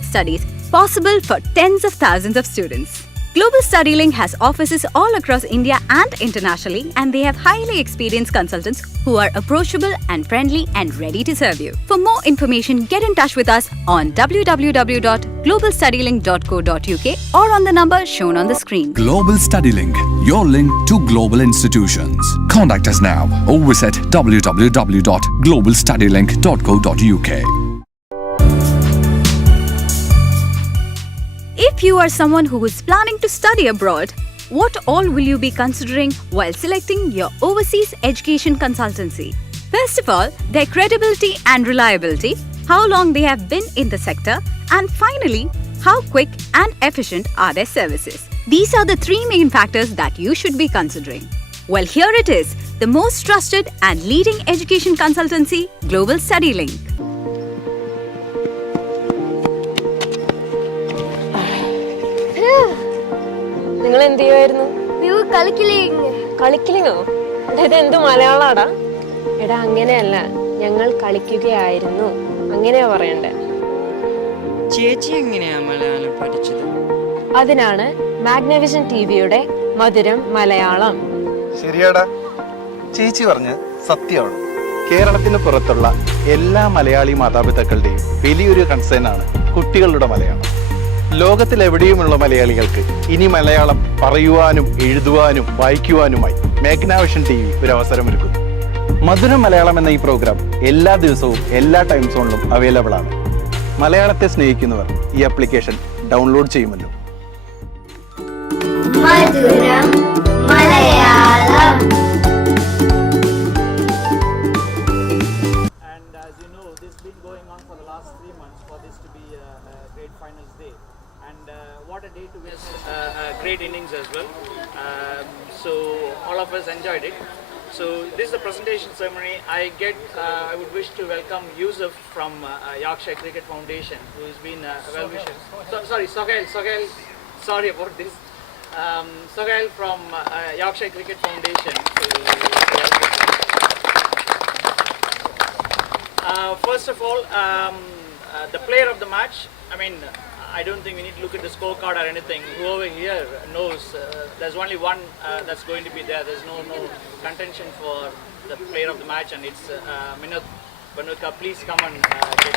studies possible for tens of thousands of students. Global StudyLink has offices all across India and internationally, and they have highly experienced consultants who are approachable and friendly and ready to serve you. For more information, get in touch with us on www.globalstudylink.co.uk or on the number shown on the screen. Global StudyLink, your link to global institutions. Contact us now or visit www.globalstudylink.co.uk. If you are someone who is planning to study abroad, what all will you be considering while selecting your overseas education consultancy? First of all, their credibility and reliability, how long they have been in the sector, and finally, how quick and efficient are their services. These are the three main factors that you should be considering. Well, here it is, the most trusted and leading education consultancy, Global StudyLink. നിങ്ങൾ എന്ത് ചെയ്യുമായിരുന്നു? കളിക്കലിങ്ങോ? ഇത് എന്ത് മലയാളാടാ? എടാ അങ്ങനെയല്ല, ഞങ്ങൾ കളിക്കുകയായിരുന്നു, അങ്ങനെയാ പറയണ്ടേ. ചേച്ചി എങ്ങനെയാ മലയാളം പഠിച്ചത്? അതിനാണ് മാഗ്നവിഷൻ ടിവിയുടെ മധുരം മലയാളം. ശരിയാടാ, ചേച്ചി പറഞ്ഞ് സത്യമാണ്. കേരളത്തിന് പുറത്തുള്ള എല്ലാ മലയാളി മാതാപിതാക്കളുടെയും വലിയൊരു കൺസേൺ ആണ് കുട്ടികളുടെ മലയാളം. ലോകത്തിലെവിടെയുമുള്ള മലയാളികൾക്ക് ഇനി മലയാളം പറയുവാനും എഴുതുവാനും വായിക്കുവാനുമായി മാഗ്നാവിഷൻ ടി വി ഒരു അവസരമൊരുക്കുന്നു. മധുരം മലയാളം എന്ന ഈ പ്രോഗ്രാം എല്ലാ ദിവസവും എല്ലാ ടൈം സോണിലും അവൈലബിൾ ആണ്. മലയാളത്തെ സ്നേഹിക്കുന്നവർ ഈ ആപ്ലിക്കേഷൻ ഡൗൺലോഡ് ചെയ്യുമല്ലോ. മധുരം Malayalam. And as you know, this has been going on for the last 3 months for this to be a great finals day. And what a day to witness great innings as well. So all of us enjoyed it. So this is the presentation ceremony. I would wish to welcome Yusuf from Yorkshire Cricket Foundation, who has been a well-wisher. Sohail, sorry about this. Sohail from Yorkshire Cricket Foundation. First of all, the player of the match, I mean, I don't think we need to look at the scorecard or anything. Whoever here knows, there's only one that's going to be there. There's no contention for the player of the match, and it's Banuka. Please come and get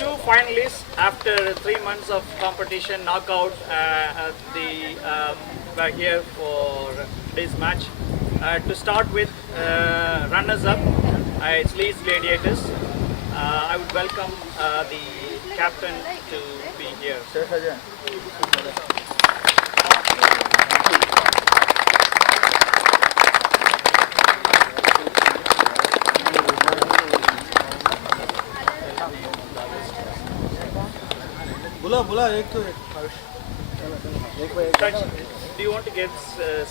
two finalists after 3 months of competition knockout. Were here for this match. To start with, runners-up, it's Leeds Gladiators. I would welcome the captain to be here. Do you want to give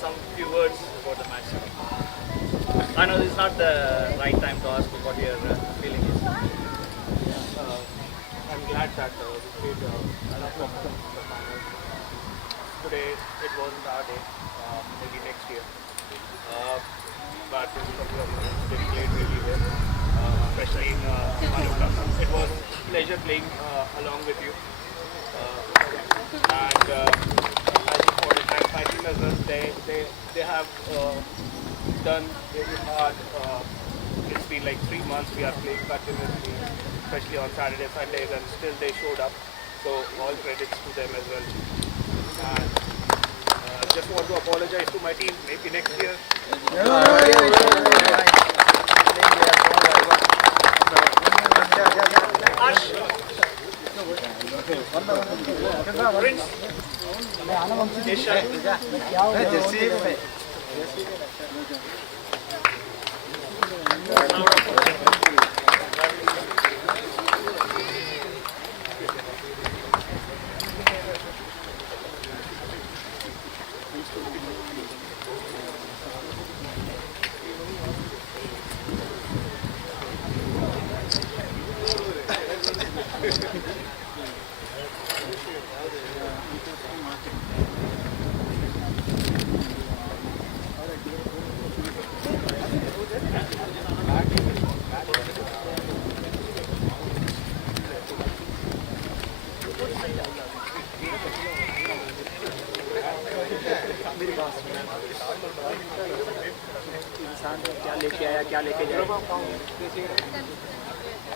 some few words about the match? I know this is not the right time to ask what your feeling is. I'm glad that we played enough of the finals. Today it wasn't our day, maybe next year. But they played really well, especially in Banuka. It was a pleasure playing along with you. And as you for the time fighting as well, they have done really hard. It's been like 3 months we are playing continuously, especially on Saturday, Sundays, and still they showed up. So all credits to them as well. And just want to apologize to my team. Maybe next year. Ash. Prince. Ishan.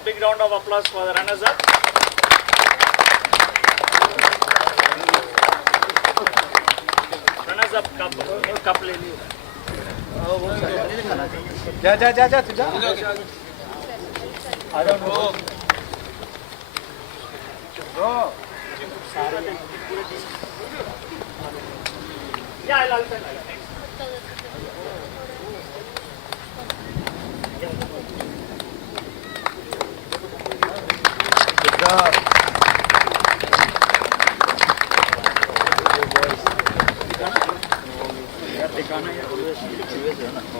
Big round of applause for the runners-up. Runners-up cup ले लियो. जा I don't know. Yeah, I'll send.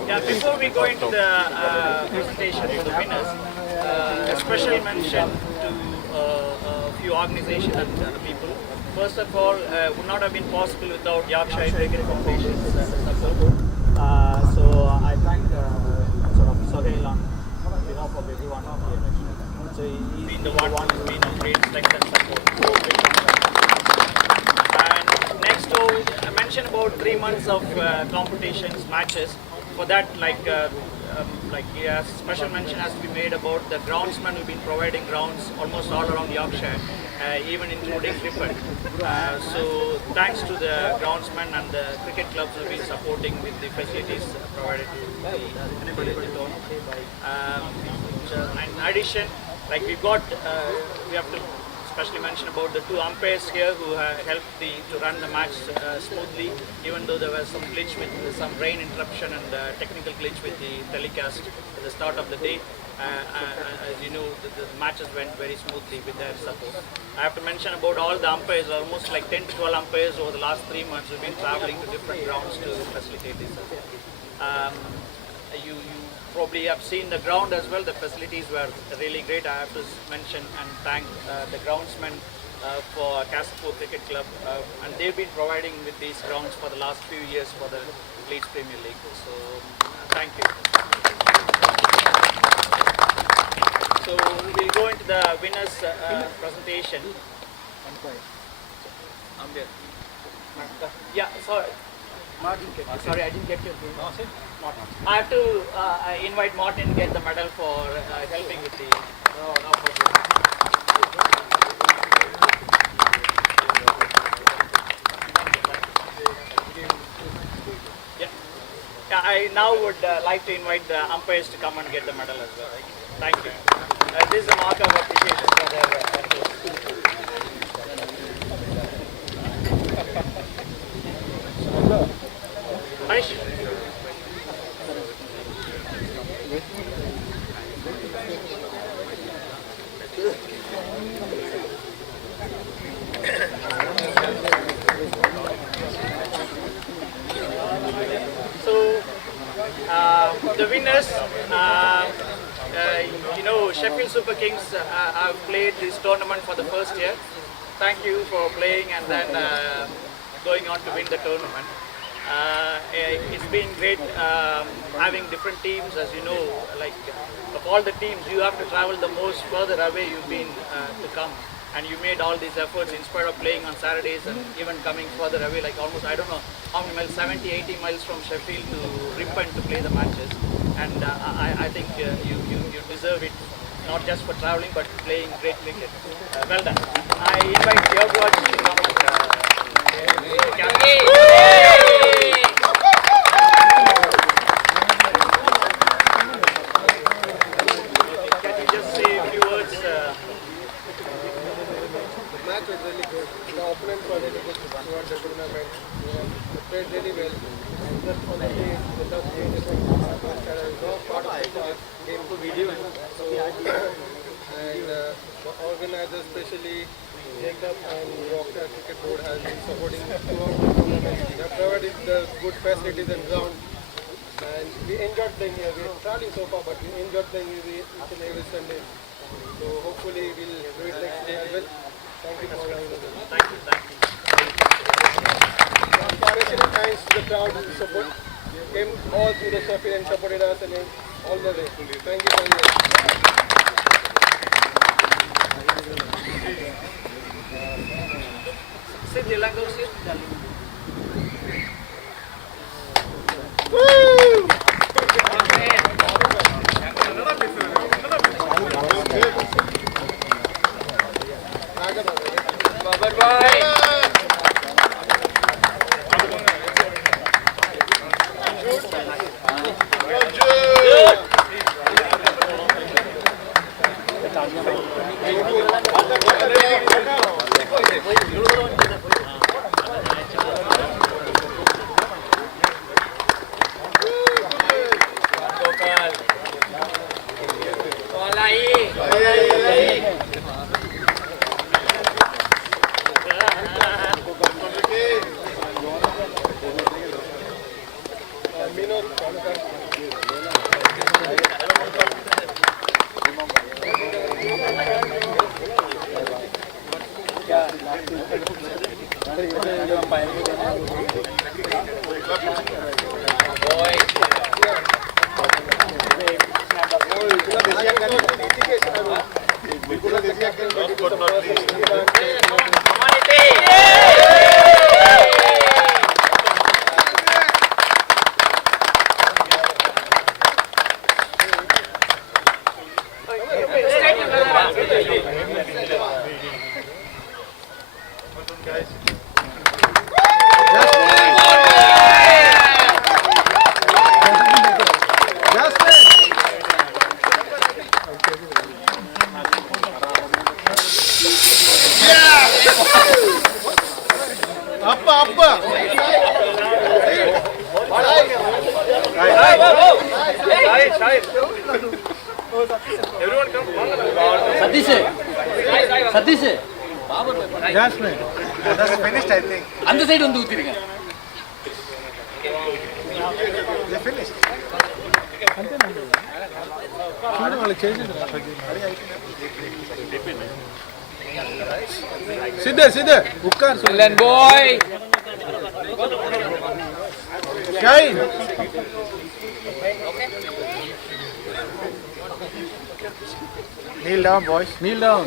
Yeah, before we go into the presentation of the winners, a special mention to a few organizations and people. First of all, would not have been possible without Yorkshire Cricket Foundation's support. So I thank sort of Sohail on behalf of everyone here. So he's been the one who's been of great strength and support. And next, I mentioned about 3 months of competitions, matches. For that, special mention has to be made about the groundsmen who've been providing grounds almost all around Yorkshire, even including Wicket. So thanks to the groundsmen and the cricket clubs who've been supporting with the facilities provided to the tournament. In addition, we have to especially mention about the 2 umpires here who helped to run the match smoothly, even though there was some glitch with some rain interruption and technical glitch with the telecast at the start of the day. As you know, the matches went very smoothly with their support. I have to mention about all the umpires, almost like 10 to 12 umpires over the last 3 months who have been traveling to different grounds to facilitate this. You probably have seen the ground as well. The facilities were really great. I have to mention and thank the groundsmen for Casapur Cricket Club, and they've been providing with these grounds for the last few years for the Leeds Premier League. So thank you. So we'll go into the winners presentation. Yeah, sorry. Sorry, I didn't get your name. I have to invite Martin to get the medal for helping with the. Yeah, I now would like to invite the umpires to come and get the medal as well. Thank you. This is a mark of appreciation for their efforts. Manish. So, the winners, Sheffield Super Kings have played this tournament for the first year. Thank you for playing and then going on to win the tournament. It's been great having different teams. As you know, of all the teams, you have to travel the most further away you've been to come, and you made all these efforts in spite of playing on Saturdays and even coming further away, like almost, I don't know how many miles, 70, 80 miles from Sheffield to Ripon to play the matches. And I think you deserve it, not just for traveling but playing great cricket. Well done. I invite George to come Can you just say a few words? The match was really good. The opponents were really good throughout the tournament. They played really well. And just for the game, the first game is part of the game to video. So, and the organizers, especially Jacob and Yorkshire Cricket Board, has been supporting throughout the tournament. They have provided the good facilities and ground. And we enjoyed playing here. We are traveling so far, but we enjoyed playing here each and every Sunday. So hopefully we'll do it next day as well. Thank you for having us. Thank you. Especially thanks to the crowd who support. Came all through the Sheffield and supported us and all the way. Thank you very much. Sit, அந்த side வந்து ஊத்திருங்க. सीधे सीधे उक्कार Villain boy. Shine. Kneel down, boys. Kneel down.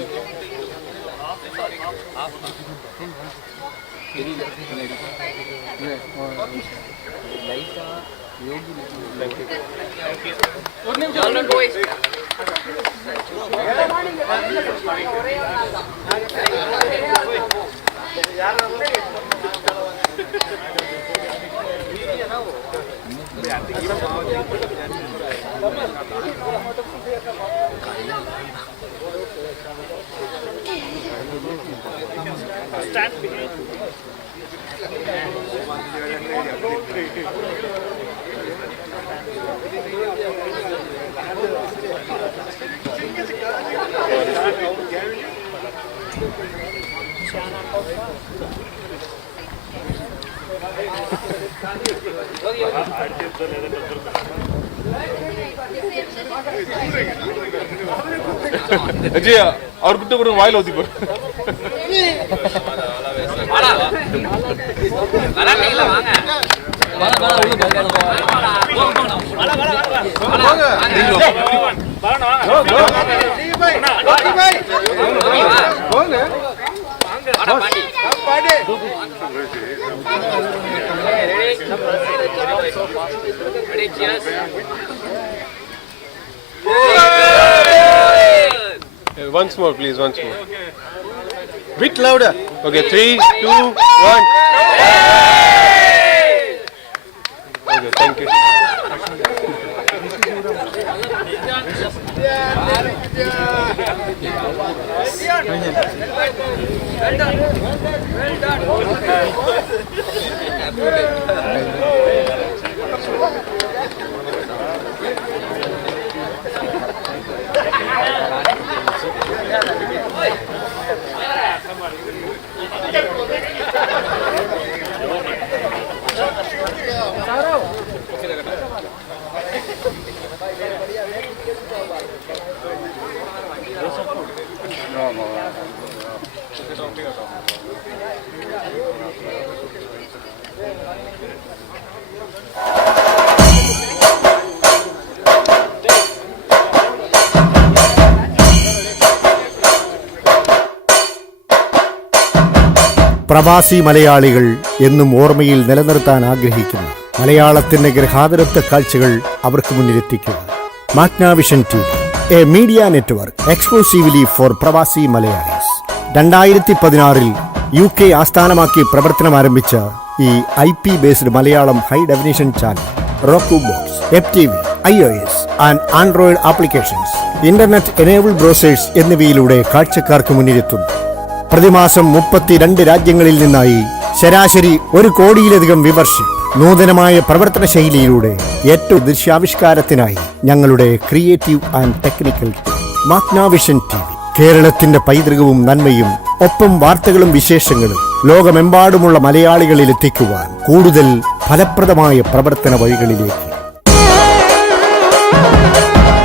Ajay அவர் கிட்ட கூட வாயில ஊத்தி போ. Once more, please. Once more. Bit louder. Okay, 3, 2, 1. Okay, thank you. പ്രവാസി മലയാളികൾ എന്നും ഓർമ്മയിൽ നിലനിർത്താൻ ആഗ്രഹിക്കുന്ന മലയാളത്തിന്റെ ഗൃഹാതുരത്വ കാഴ്ചകൾ അവർക്ക് മുന്നിലെത്തിക്കുക. Magnavision T V, a media network exclusively for pravasi Malayalees. 2016 UK ആസ്ഥാനമാക്കി പ്രവർത്തനം ആരംഭിച്ച ഈ IP based Malayalam high definition channel Roku box, FTV, iOS and android applications, internet enabled browsers എന്നിവയിലൂടെ കാഴ്ചക്കാർക്ക് മുന്നിലെത്തുന്നു. പ്രതിമാസം 32 രാജ്യങ്ങളിൽ നിന്നായി ശരാശരി 1 കോടിയിലധികം വ്യൂവർഷിപ്പ്. നൂതനമായ പ്രവർത്തന ശൈലിയിലൂടെ ഏറ്റവും ദൃശ്യാവിഷ്കാരത്തിനായി ഞങ്ങളുടെ creative and technical team Magnavision T V. കേരളത്തിന്റെ പൈതൃകവും നന്മയും ഒപ്പം വാർത്തകളും വിശേഷങ്ങളും ലോകമെമ്പാടുമുള്ള മലയാളികളിൽ എത്തിക്കുവാൻ കൂടുതൽ ഫലപ്രദമായ പ്രവർത്തന വഴികളിലേക്ക് Thank you.